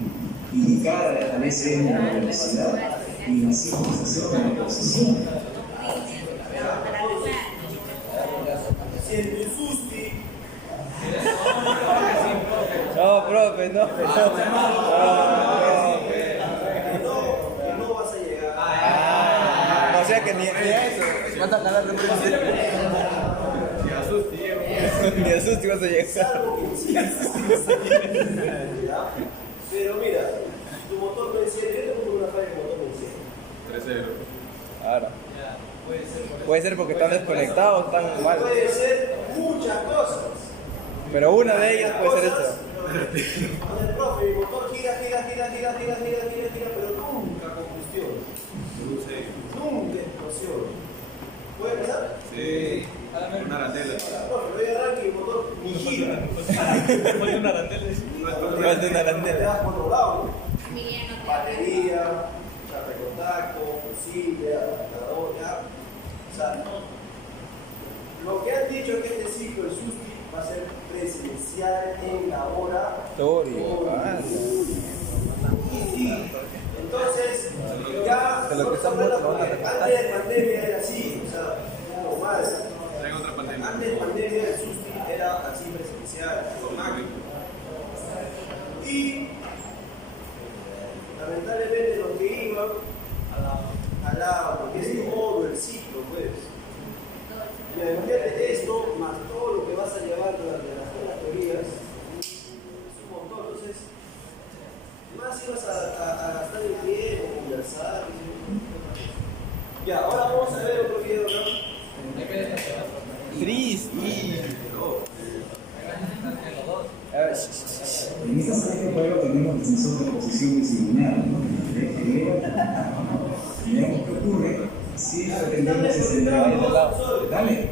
indicar al SM la velocidad y la sincronización de la posición. Si en tu susti No, profe, no. que no vas a llegar. O sea que ni a eso. ¿Cuántas ganas de Ni a susto vas a llegar. Salvo que insistas. ¿Ya? Pero mira, tu motor no enciende, yo te pongo una falla que el motor no enciende. 3-0. Ahora. Puede ser porque están desconectados, están mal. Puede ser muchas cosas. Pero una de ellas puede ser esto. Con el profe, mi motor gira, pero nunca combustión. Nunca explosión. ¿Puede pasar? Sí. Una arandela. Profe, voy a arranque y el motor ni gira. Falta una arandela. Falta una Te arandela. das por los lados. Batería, chapa de contacto, fusible, adaptador, ya. O sea, lo que han dicho es que este ciclo, el SUSTI, va a ser presencial en laboratorio. Entonces, ya De lo que estamos antes de pandemia era así, o sea, normal. Traen otra pandemia. Antes de pandemia el SUSTI era así presencial, normal. Y lamentablemente los que iban al lado, porque es módulo, vamos a ver otro video, ¿no? Triste. En esta serie de prueba tenemos el sensor de posición decimonal, ¿no? Veamos qué ocurre si pretendemos ese lado. Dale.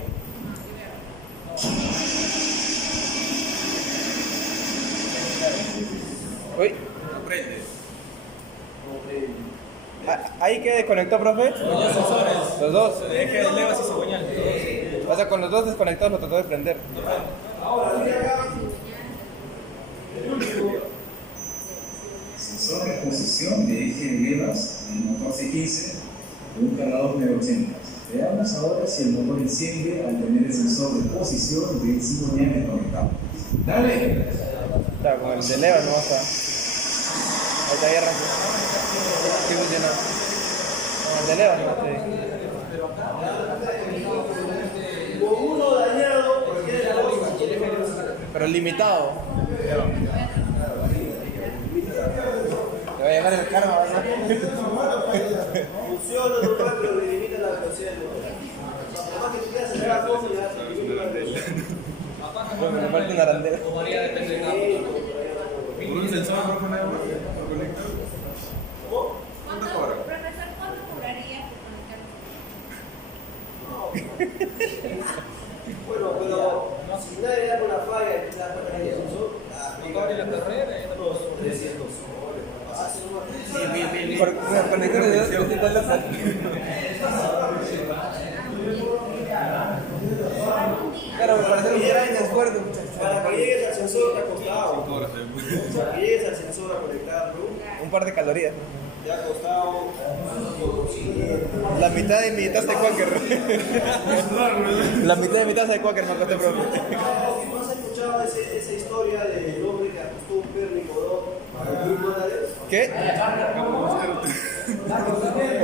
Uy. Aprende. ¿Ahí qué desconectó, profe? Los sensores. Los dos. Es que elevas y cigüeñal. O sea, con los dos desconectados lo trató de prender. Ahora, mira acá. Sensor de posición de eje de levas del motor C15 de un cargador 980. Veamos ahora si el motor enciende al tener el sensor de posición del cigüeñal desconectado. Dale. Está con el de leva, no está. Ahí está, ahí arrancó. Sí funciona. Con el de leva, no está. Con uno dañado, porque era la cosa. Pero limitado. Te va a llevar el karma, ¿verdad? Funciona normal, pero le limita la velocidad del motor. Además que tú quieras hacer la cosa, ya se limita la velocidad. Bueno, me falta una arandela. O varía, depende de cada Con un sensor, profe, nada más. Conectado. ¿Cuánto cobra? Profesor, ¿cuánto cobraría por conectar? Bueno, pero si nadie da con la falla y te das cuenta que es un sol, No cobra la carrera, unos 300 soles. Hacen una Por conectar de 200 locos. Claro, para hacer un gran esfuerzo, muchachos. Para que llegues al sensor te ha costado. Cobra. Para que llegues al sensor a conectarlo, Un par de calorías. te ha costado La mitad de mi taza de Quaker. La mitad de mi taza de Quaker me costó, profe. ¿No has escuchado esa historia del hombre que ajustó un perro y cobró $1,000? ¿Qué?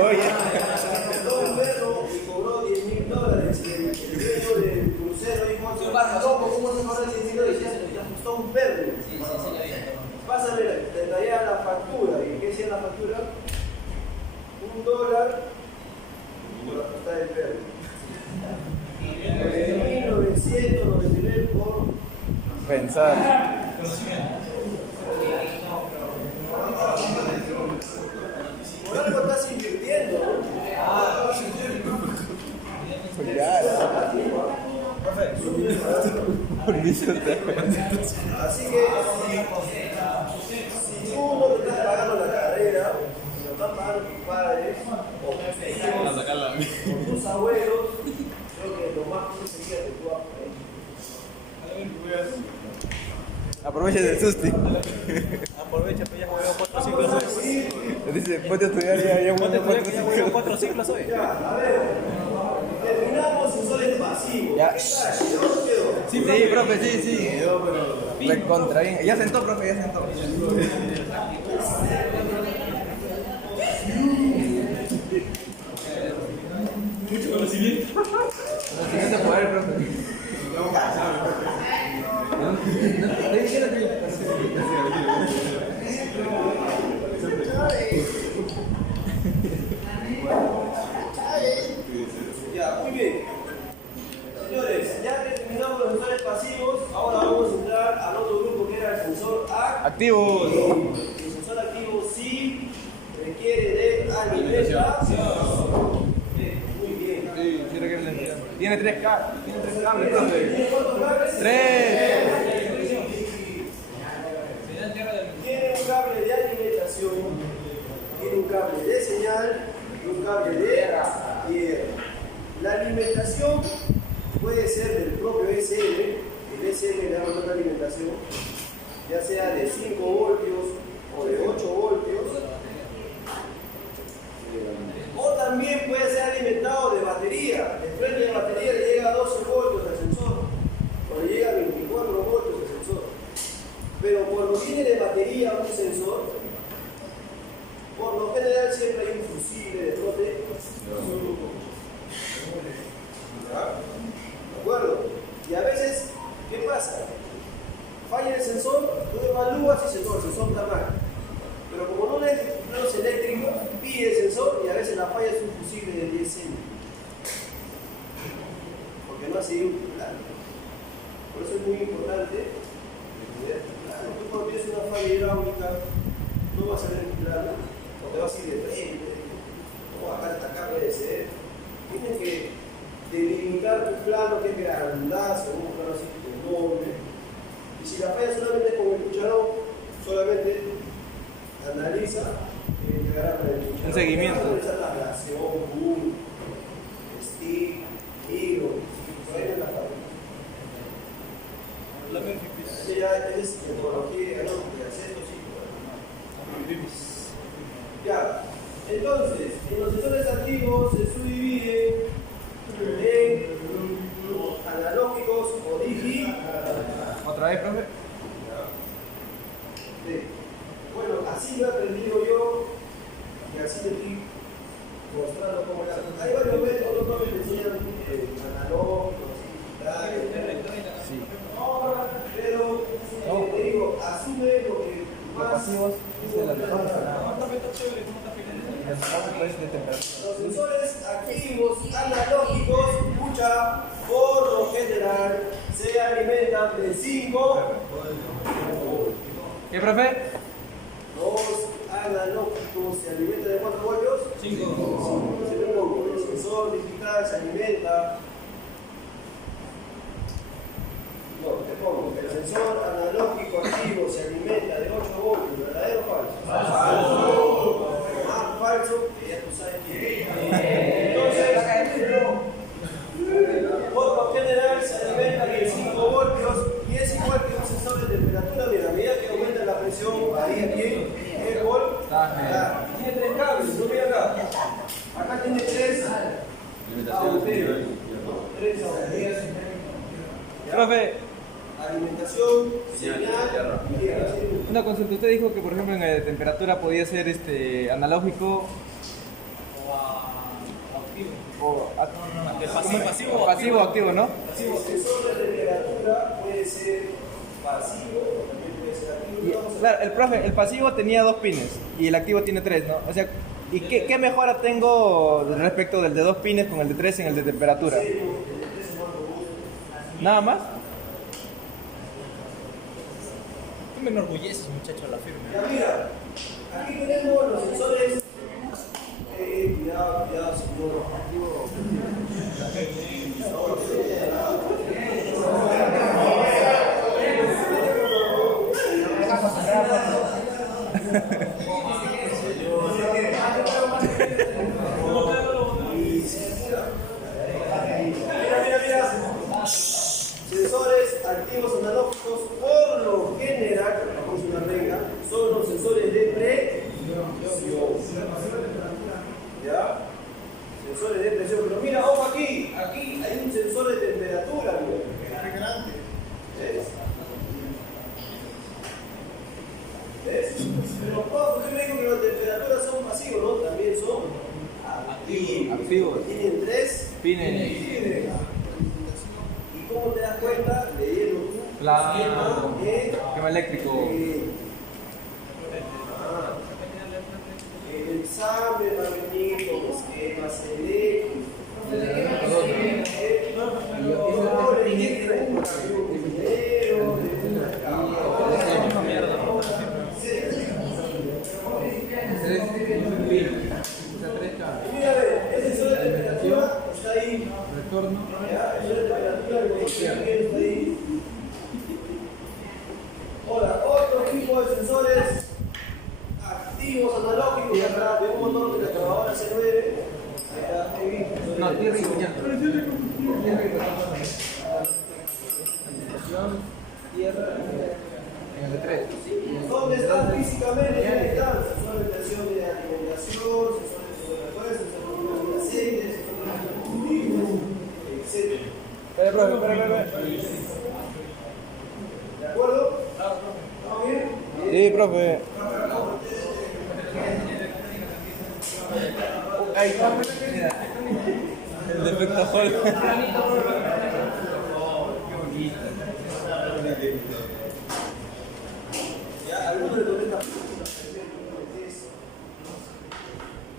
Oye. Ajustó un perro y cobró $10,000. El dueño del crucero dijo: ¿cómo se cobra $10,000? Y se ajustó un perro. Pásame detallada la factura. ¿Y qué decía la factura? $1 por ajustar el perro. 999 por Pensar. por algo estás invirtiendo, ¿no? Ya. Así que si tú no te estás pagando la carrera, si lo están pagando tus padres A sacarla. o tus abuelos, creo que lo más justo sería que tú Aprovecha del susti. Aprovecha, pues ya jugué 4 ciclos hoy. Dice, ponte a estudiar ya Ponte a estudiar que ya jugué 4 4 ciclos hoy. A ver, terminamos sensores pasivos. Ya. ¿Qué tal? ¿Quedó? ¿Quedó? Sí, profe, sí. Recontra bien. Ya sentó, profe, ya sentó. Mucho conocimiento. Conocimiento poder, profe. Ya, muy bien. Señores, ya que terminamos los sensores pasivos, ahora vamos a entrar al otro grupo que era el sensor activo. Activos. El sensor activo sí requiere de alimentación. Muy bien. Sí, sí requiere la entidad. Tiene 3 cables, profe. ¿Tiene cuántos cables? 3. Tiene un cable de alimentación, tiene un cable de señal y un cable de tierra. La alimentación puede ser del propio SM, el SM le damos una alimentación, ya sea de 5 voltios o de 8 voltios, o también puede ser alimentado de batería. El frente de batería le llega a 12 voltios al sensor, o le llega a 24 voltios al sensor. Pero cuando viene de batería un sensor, por lo general siempre hay un fusible de protección. ¿De acuerdo? Y a veces, ¿qué pasa? Falla el sensor, tú evalúas y el sensor está mal. Pero como no es eléctrico, pide el sensor y a veces la falla es un fusible de 10 cm. va a seguir un plano. Por eso es muy importante entender tu plano. Tú cuando tienes una falla hidráulica, no vas a ver un plano, o te vas a ir de frente, o acá puede ser. Tienes que delimitar tu plano, que es grandazo, un plano así enorme. Y si la falla solamente con el cucharón, solamente analiza que agarrar con el cucharón. Un seguimiento. Analizar la relación, boom, stick, hilo, suena la falla. La verificación. Ese ya es metodología, ¿no? Que hace esto sí. Ya, entonces, en los sensores activos se subdividen en analógicos o digitales. ¿Otra vez, profe? Sí. Bueno, así lo he aprendido yo y así te estoy mostrando cómo era. Hay varios métodos, no me enseñan analógicos, digitales. Sí. Pero te digo, asume lo que más. Pasivos es el analógico. Está chévere, ¿cómo está pegando? Los sensores activos analógicos, escucha, por lo general, se alimentan de 5. ¿Qué, profe? Los analógicos se alimentan de 4 voltios. 5. El sensor digital se alimenta. No, te pongo. El sensor analógico activo se alimenta de 8 voltios. ¿Verdadero o falso? Falso. Más falso, que ya tú sabes que es. Entonces, por lo general se alimenta de 5 voltios y es igual que un sensor de temperatura. Mira, a medida que aumenta la presión, varía aquí el volt. Tiene 3 cables, no mira acá. Acá tiene 3 agujeros. 3 agujeros. Profe, Alimentación, señal y tierra. una consulta. Usted dijo que, por ejemplo, en de temperatura podía ser analógico o pasivo o activo, ¿no? El sensor de temperatura puede ser pasivo o también puede ser activo. Claro, el profe, el pasivo tenía 2 pines y el activo tiene 3, ¿no? O sea, ¿y qué mejora tengo respecto del de 2 pines con el de 3 en el de temperatura? ¿Nada más? Tú me enorgulleces, muchacho, a la firma. Ya mira, aquí tenemos los sensores. Cuidado, señor. Mira. Sensores activos analógicos, por lo general, vamos a una regla, son los sensores de presión. ¿Ya? Sensores de presión. Pero mira, ojo aquí hay un sensor de temperatura, mira. ¿Ves? Pero ¿por qué me digo que las temperaturas son pasivos, no? También son Activos. Tienen 3 Pines. ¿Y cómo te das cuenta? Leyendo tu Claro. Esquema eléctrico. El examen va a venir con esquemas eléctricos. Mira, ese sensor de temperatura está ahí. Retorno. Ya, el sensor de temperatura está ahí. Ahora, otro tipo de sensores activos analógicos. Acá tenemos un montón de la grabadora C9. No, tierra y señal. Tierra en el de 3. ¿Dónde están físicamente? ¿Dónde están? Sensores de presión de alimentación, sensores de fuerza, sensores de aceite, sensores de combustibles, etc. Profe. ¿De acuerdo? ¿Estamos bien? Sí, profe. Ahí está. El defecto Hall. Ya, algunos le comentan.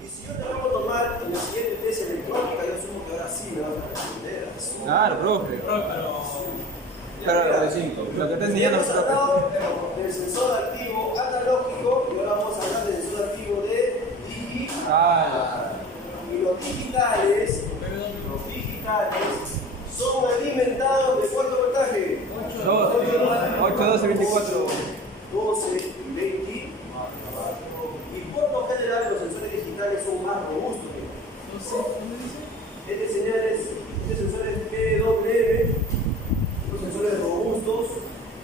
Y si yo te lo hago tomar en la siguiente test electrónica, yo asumo que ahora sí me vas a responder. Claro, profe. Pero lo que está enseñando, Hemos profe. hablado del sensor activo analógico y ahora vamos a hablar del sensor activo de digital. Ah, Y los digitales son alimentados de cuánto voltaje? 8, 12, 24. 12 y 20. Y por lo general los sensores digitales son más robustos. Este sensor es PWM. Los sensores robustos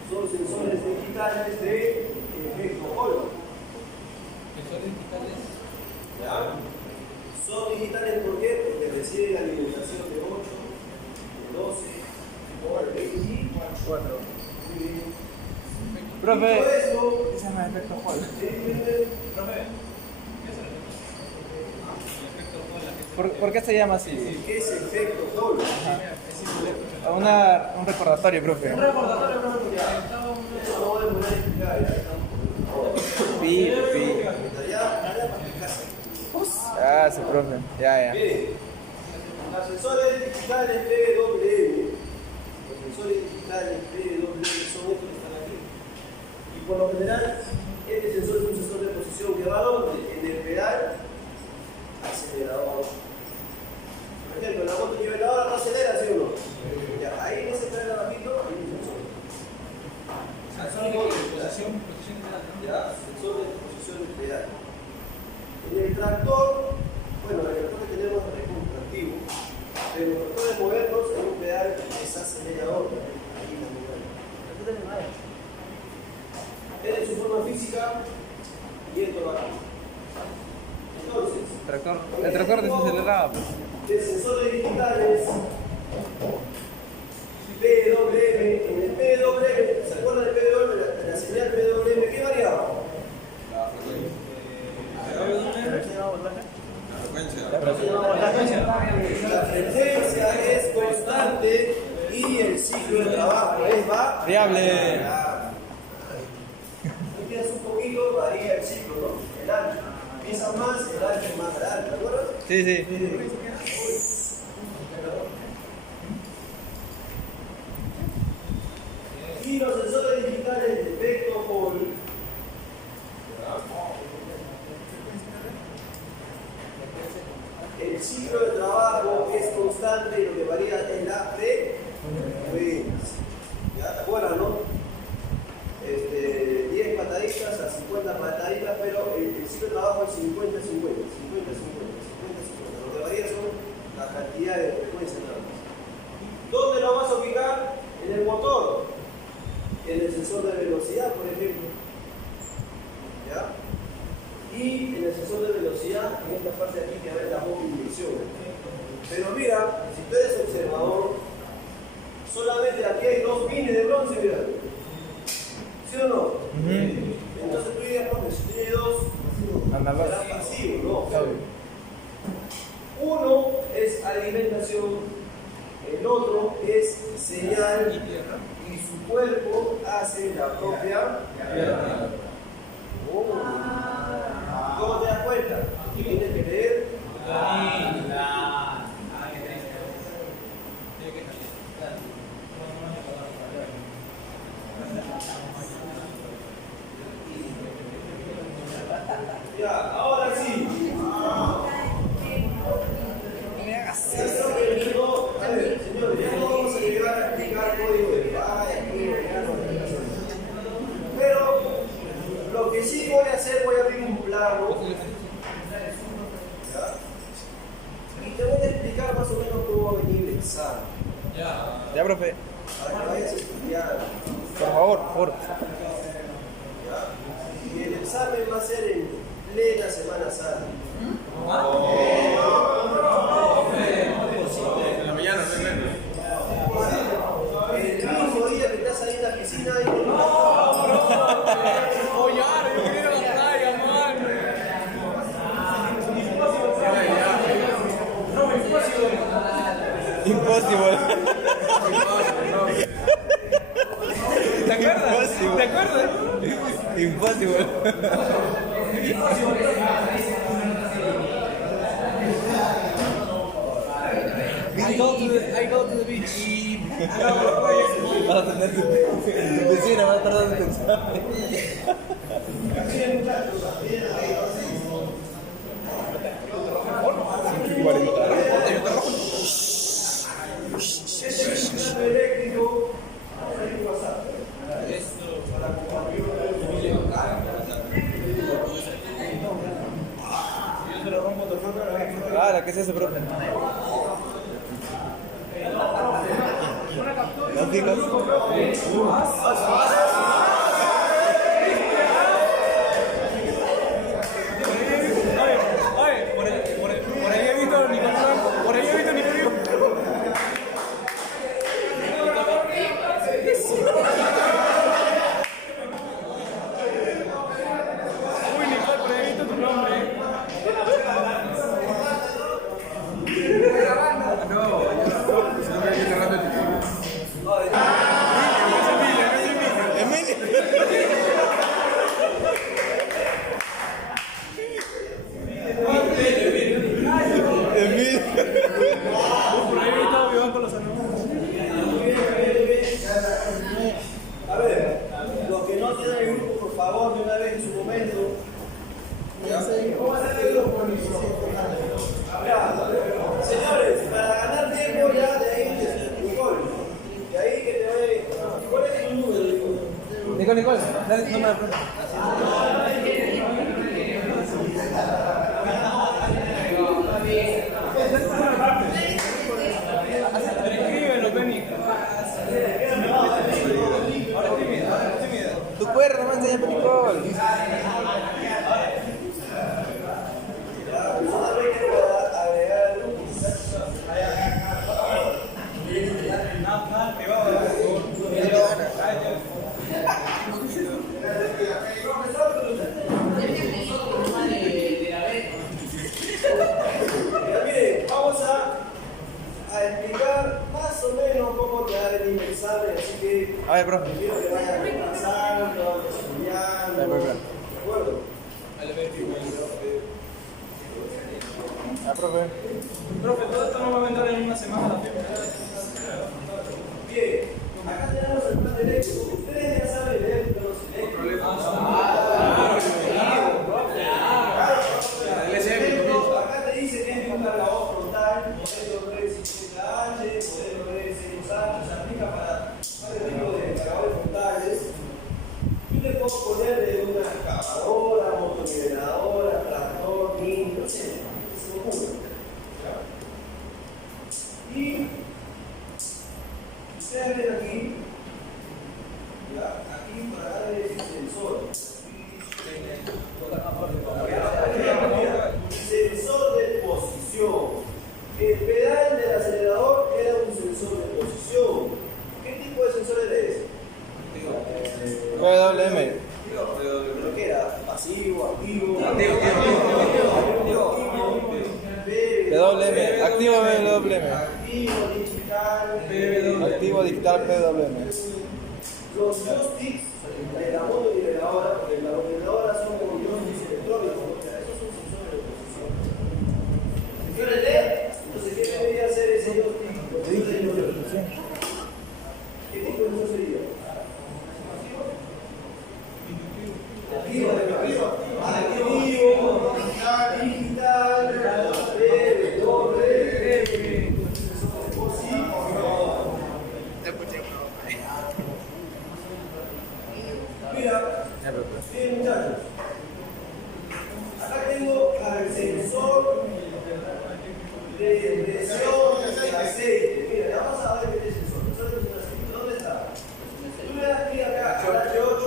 son sensores digitales de efecto Hall. ¿Ya? Son digitales ¿por qué? Porque reciben alimentación de 8, de 12 o de 24. Muy bien. Profe, Dicho esto, ¿qué se llama efecto Hall? ¿Por qué se llama así? ¿qué es efecto Hall? Un recordatorio, profe. Eso no voy a poder explicar. Pi. Ya para mi casa. Ah, sí, profe. Ya. Miren, los sensores digitales PWM, son estos que están aquí. Y por lo general, este sensor es un sensor de posición que va donde en el pedal acelerador. Por ejemplo, la moto niveladora no acelera, ¿sí o no? Ya, ahí no se trae el abajito, ahí hay un sensor. Ya, sensor de posición del pedal. En el tractor, bueno, el tractor que tenemos es recontractivo, pero en los tractores modernos hay un pedal que es acelerador. Ahí también hay. Esta es su forma física y esto va aquí. Entonces, El tractor desacelerado. de sensores digitales PWM, en el PWM, ¿se acuerdan del PWM? La señal PWM, ¿qué variaba? La frecuencia es constante y el ciclo de trabajo es Variable. Empiezas un poquito, varía el ciclo, ¿no? El ancho. Empieza más, el ancho es más grande, ¿te acuerdas? Sí. Y los sensores digitales de efecto Hall. El ciclo de trabajo es constante y lo que varía es la frecuencia. ¿Ya te acuerdas, no? 10 pataditas a 50 pataditas, pero el ciclo de trabajo es 50-50. Lo que varía son la cantidad de frecuencias nada más. ¿Dónde lo vas a ubicar? En el motor, en el sensor de velocidad, por ejemplo. ¿Ya? Y en el sensor de velocidad, en esta parte de aquí que ves la bomba de inyección. Pero mira, si tú eres observador, solamente aquí hay 2 pines de bronce, mira. ¿Sí o no? Entonces tú dirías, porque si tiene 2, será pasivo, ¿no? Uno es alimentación, el otro es señal y su cuerpo hace la propia. ¿Cómo te das cuenta? Tienes que leer. Ya, ahora sí. A ver, señores, ya no vamos a llegar a explicar código de pero lo que sí voy a hacer, voy a abrir un plano. ¿Ya? Y te voy a explicar más o menos cómo va a venir el examen. Ya, profe. Para que vayas a estudiar. Por favor. ¿Ya? Y el examen va a ser en plena Semana Santa. En la mañana, El mismo día que estás ahí en la piscina y Oye, ahora yo quiero ir a la playa, man. Impossible. ¿Te acuerdas? ¿Te acuerdas? Impossible. I go to the beach. Vas a tener tu piscina, vas a tardar en pensar. Miren, muchachos, miren ahí. Este es un plano eléctrico. Vamos a ir a WhatsApp. Ah, ¿qué es eso, profe? ¿No chicos? Por ahí he visto a Nicolás. Por ahí he visto a Nicolás. Uy, Nicole, por ahí he visto tu nombre. A ver, los que no tienen el grupo, por favor, de una vez en su momento. ¿Cómo hacer el grupo? Señores, para ganar tiempo ya de ahí, Nicole. De ahí que te vaya. ¿Cuál es tu número, Nicole, dale tu número de profe. Escríbelo, Penny. Tu cuerno, no me enseñas por Nicole. Solamente para agregar al grupo. Mire, vamos a explicar más o menos cómo quedar el inversable, así que A ver, profe. quiero que vayan repasando, estudiando. A ver, profe. ¿De acuerdo? Ah, profe. Profe, todo esto no va a entrar en una semana. Bien, acá tenemos el plan de eléctrico. Ustedes ya saben leer los eléctricos. Acá te dice que es un cargador frontal, modelo 350H, modelo 360H, se aplica para varios tipos de cargadores frontales. Yo le puedo poner de una excavadora, motoniveladora, tractor, mini, no sé, se me ocurre. Y ustedes ven aquí, ¿ya? Aquí para darle el sensor. Sensor de posición. El pedal del acelerador era un sensor de posición. ¿Qué tipo de sensor era ese? PWM. Lo que era pasivo, activo. PWM. Activo PWM. Activo, digital. Activo digital PWM. Los joysticks de la motoniveladora, porque la motoniveladora son como joysticks electrónicos, o sea, esos son sensores de posición. Sensores LED, entonces, ¿qué debería hacer ese joystick? ¿Qué tipo de sensor sería? Activo, digital, mira, bien muchachos, acá tengo al sensor de presión de aceite. Mira, vamos a ver qué es el sensor. El sensor de presión de aceite, ¿dónde está? Tú le das clic acá al H8,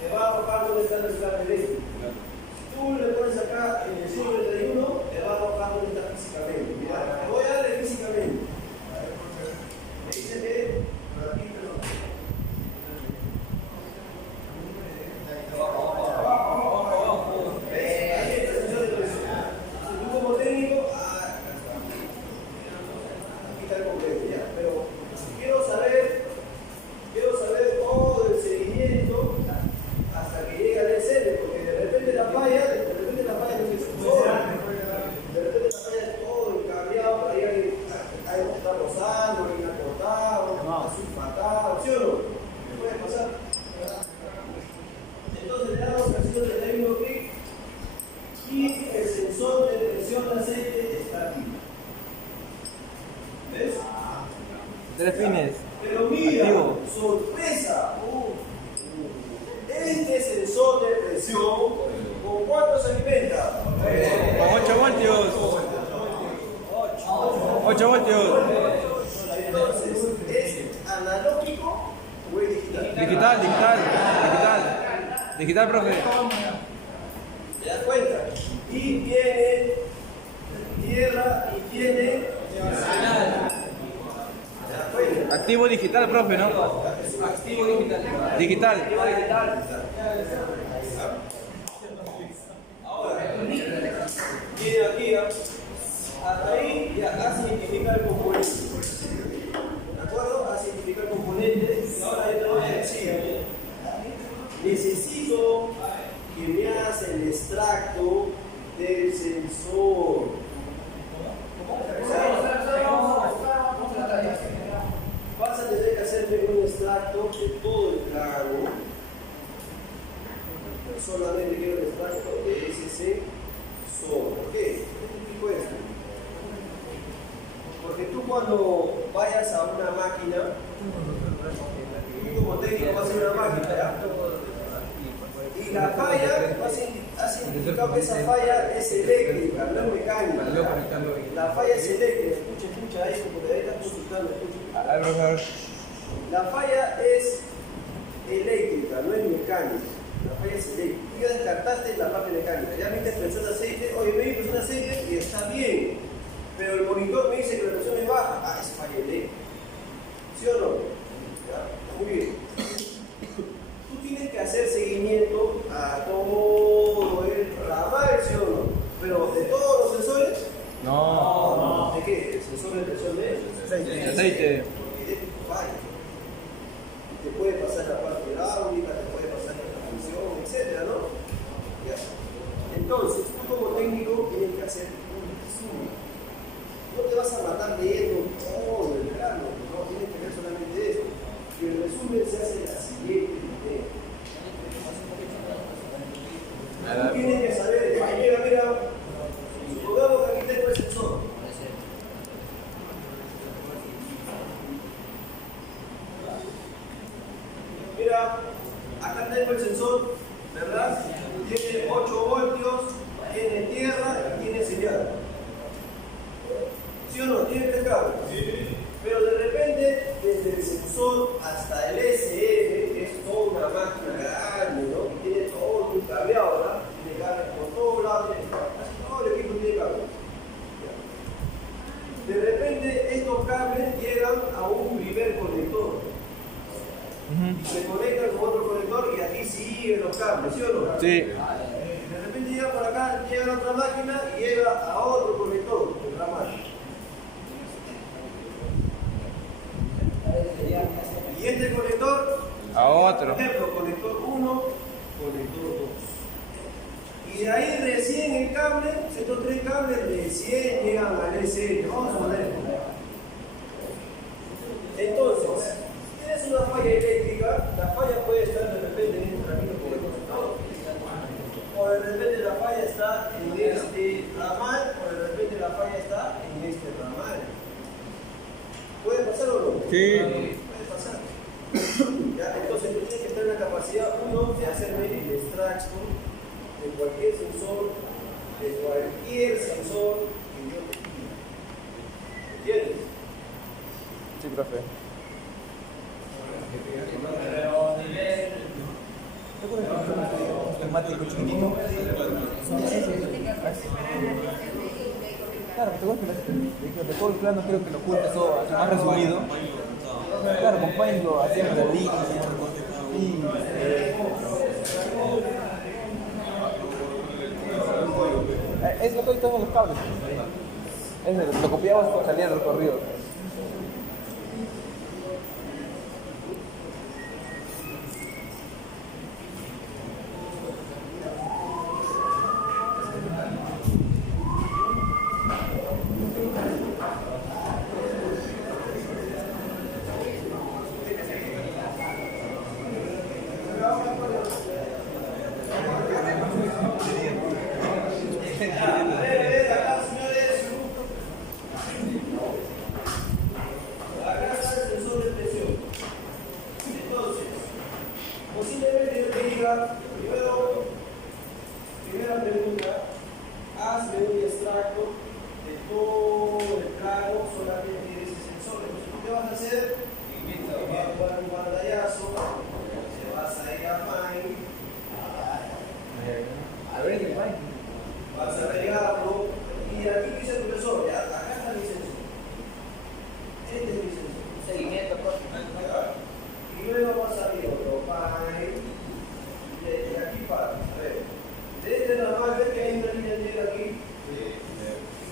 te va a arrojar dónde está el plan eléctrico. Si tú le pones acá en el 131, te va a arrojar dónde está físicamente. Mira, te voy a darle físicamente. Me dice que por aquí, perdón. 3 pines. Pero mira, Activo. sorpresa. Este sensor de presión, ¿con cuánto se alimenta? Con 8 voltios. 8 voltios. Entonces, ¿es analógico o es digital? Digital, profe. ¿Te das cuenta? Y tiene tierra y tiene señal. ¿Te das cuenta? Activo digital, profe, ¿no? Activo digital. Digital. Ahora, viene aquí, hasta ahí ya hace identificar el componente. ¿De acuerdo? Hace identificar el componente. Y ahora yo te voy a decir, necesito que me hagas el extracto del sensor. Vas a tener que hacerme un extracto de todo el plano. Solamente quiero el extracto de ese sensor. ¿Por qué? ¿Por qué te explico esto? Porque tú cuando vayas a una máquina, tú como técnico vas a ir a una máquina, ¿ya? Y la falla, has indicado que esa falla es eléctrica, no es mecánica. La falla es eléctrica, escucha ahí, como ahí estás consultando, escucha. La falla es eléctrica, no es mecánica. La falla es eléctrica. Tú ya descartaste la parte mecánica. Ya viste presión de aceite, oye, me di presión de aceite y está bien. Pero el monitor me dice que la presión es baja. Ah, es falla eléctrica. ¿Sí o no? ¿Ya? Muy bien. Tú tienes que hacer seguimiento a todo el ramal, ¿sí o no? Pero de todos los sensores. No. ¿De qué? ¿El sensor de presión de Aceite. Porque de falla. Te puede pasar la parte hidráulica, te puede pasar la transmisión, etcétera, ¿no? Ya. Entonces, tú como técnico tienes que hacer un resumen. No te vas a matar leyendo todo el plano, no tienes que ver solamente eso. Y el resumen se hace de la siguiente manera. Tú tienes que saber, mira, supongamos que aquí tengo el sensor. Mira, acá tengo el sensor, ¿verdad? Tiene 8 voltios, tiene tierra y tiene señal. ¿Sí o no? Tiene 3 cables. Sí. Pero de repente, desde el sensor hasta el SM, que es toda una máquina grande, ¿no? Y tiene todo un cableado, ¿verdad? Tiene cables por todos lados, casi todo el equipo tiene cables. De repente, estos cables llegan a un primer conector. Y se conectan con otro conector y aquí siguen los cables, ¿sí o no? Sí. De repente llega por acá, llega a otra máquina y llega a otro conector, otra máquina. Y este conector, A otro. por ejemplo, conector 1, conector 2. Y de ahí recién el cable, estos 3 cables recién llegan al SL. Vamos a poner. Entonces, tienes una falla eléctrica, la falla puede estar de repente en este tramito por el conector, o de repente la falla está en este ramal, o de repente la falla está en este ramal. ¿Puede pasar o no? Sí. Puede pasar. ¿Ya? Entonces tú tienes que tener la capacidad, uno, de hacerme el extracto de cualquier sensor, que yo te pida. ¿Entiendes? Sí, profe. Esquemático chiquitito. Claro, te acuerdas que de todo el plano creo que lo oculta todo así más resumido. Claro, con Paint lo hacíamos la línea. Sí. Es lo que hoy tengo los cables. Lo copiabas y salía el recorrido. vas a hacer? Vas a jugar un pantallazo, te vas a ir a Find, vas a pegarlo, y aquí dice el profesor, ya, acá está mi sensor. Este es mi sensor. Seguimiento, por Y luego vas a ir otro Find, y aquí para, a ver. De este normal, ves que hay una línea negra aquí.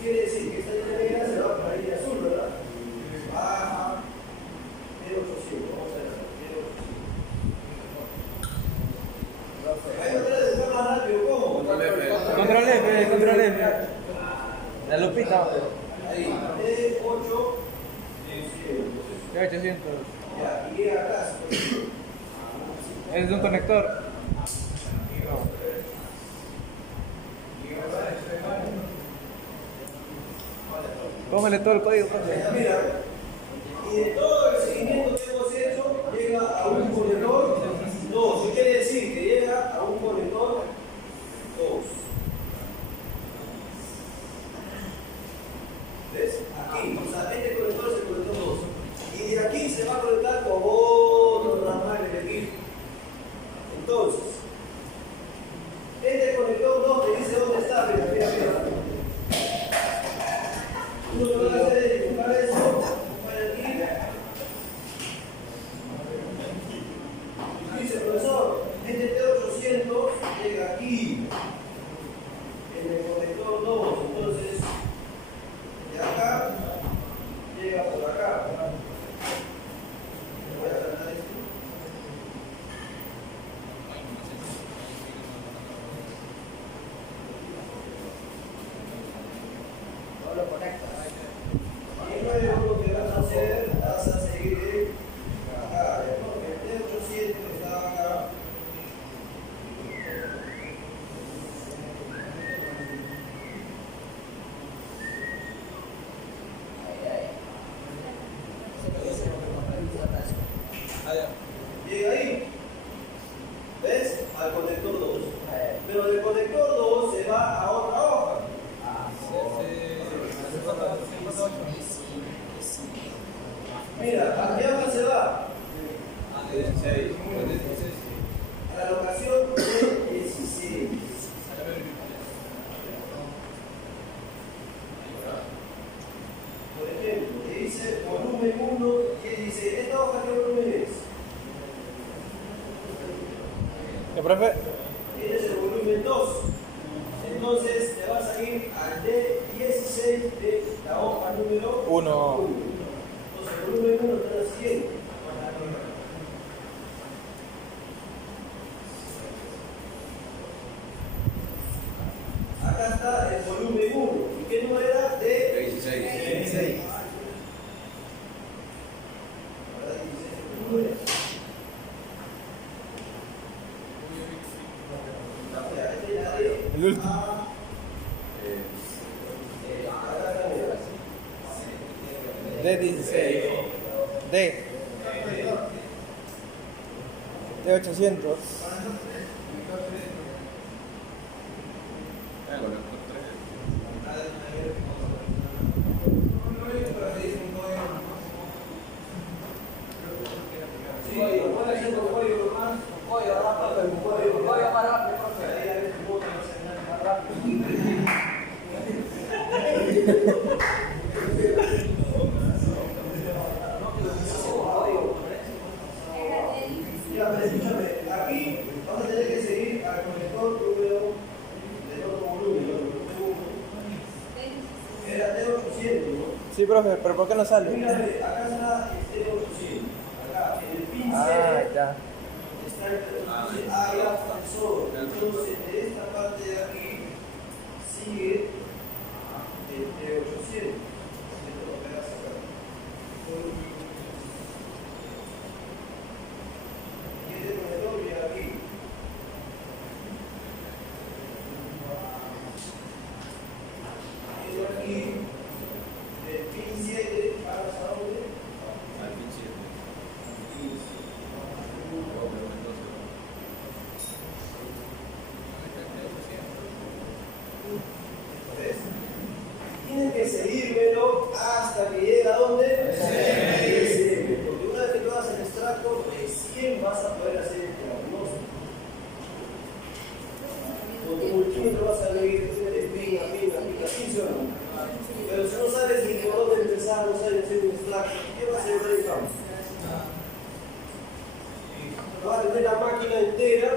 Quiere decir que esta línea negra se va para la línea azul, ¿verdad? Baja 0,800, vamos a ver, 0,800. Hay manera de buscar más rápido, ¿cómo? Control F, control F. La lupita. Ahí, D8, 800. ya, y llega acá. Es de un conector. Póngale todo el código. Ya, mira, y de todo el seguimiento que hemos hecho, llega a un conector 2. ¿Qué quiere decir? Que llega a un conector 2. ¿Ves? Aquí, o sea, este conector es el conector 2. Y de aquí se va a conectar con otro ramal del equipo. Entonces, este conector 2 te dice dónde está. Mira, mira, mira. Uno lo que va a hacer es dibujar eso, dibujar aquí. Y dice, profesor, este T800 llega aquí, en el conector 2. Entonces, de acá, llega por acá. Voy a tratar esto. no lo conecta. Y luego lo que vas a hacer, vas a seguir acá, porque el T800 está acá. Llega ahí. ¿Ves? Al conector 2. Pero del conector 2 se va a otra hoja. Mira, ¿a qué hoja se va? A la locación de 16. Por ejemplo, te dice volumen 1 y dice, ¿esta hoja qué volumen es? ¿Qué, profe? Este es el volumen 2. Entonces te vas a ir al D16 de la hoja número 1. Entonces el volumen 1 está en la siguiente. Acá está el volumen 1. ¿Y qué número era? D16. Ahora 16 el número es. El último. D16. D. D800. Sí, puede ser con código más. Código rápido, código más rápido, profe. Ahí a veces vos te vas a ganar más rápido. Ya, pero escúchame, aquí vamos a tener que seguir al conector número del otro volumen, el volumen 1. Era T800, ¿no? Sí, profe, pero ¿por qué no sale? Mírame, acá está el T800. Acá, en el pin 7 Ah, ya. está el T800. Ah, ya pasó. Entonces, de esta parte de aquí sigue el T800. Esto lo pegas acá. Y este conector llega aquí. Y de aquí, del pin 7, ¿hasta dónde? Al pin 7. ¿Ves? Tienen que seguirme Vas a tener la máquina entera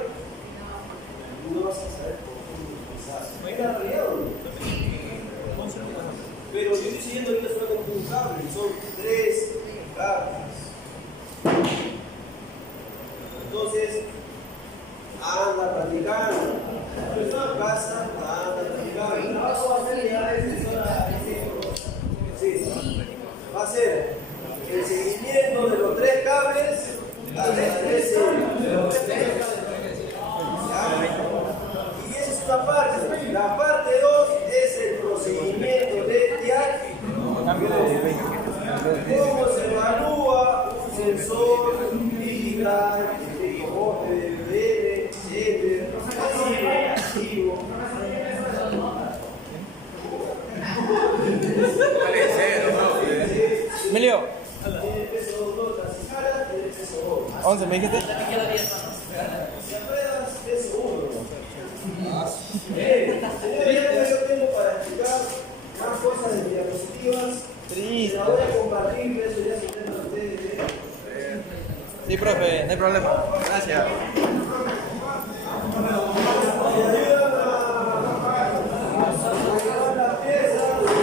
y no vas a saber por dónde empezar. ¿Es la realidad o no? Pero yo estoy siguiendo ahorita solamente un cable, son 3 cables. Entonces, anda practicando. En tu casa, anda practicando. Sí. Va a ser el seguimiento de los 3 cables a las 3 y esa es una parte. La parte 2 es el procedimiento de diagnóstico. ¿Cómo se evalúa un sensor digital, como DVR, ETher, pasivo? Emilio, Tiene peso 2, las escalas tiene peso 2. 11, ¿me dijiste? Si apruebas, peso 1. Bien, yo tengo para explicar más cosas de diapositivas. Triste. La voy a compartir, eso ya se intenta ustedes. Sí, profe, no hay problema. Gracias.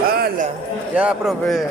¡Hala! Ya, profe.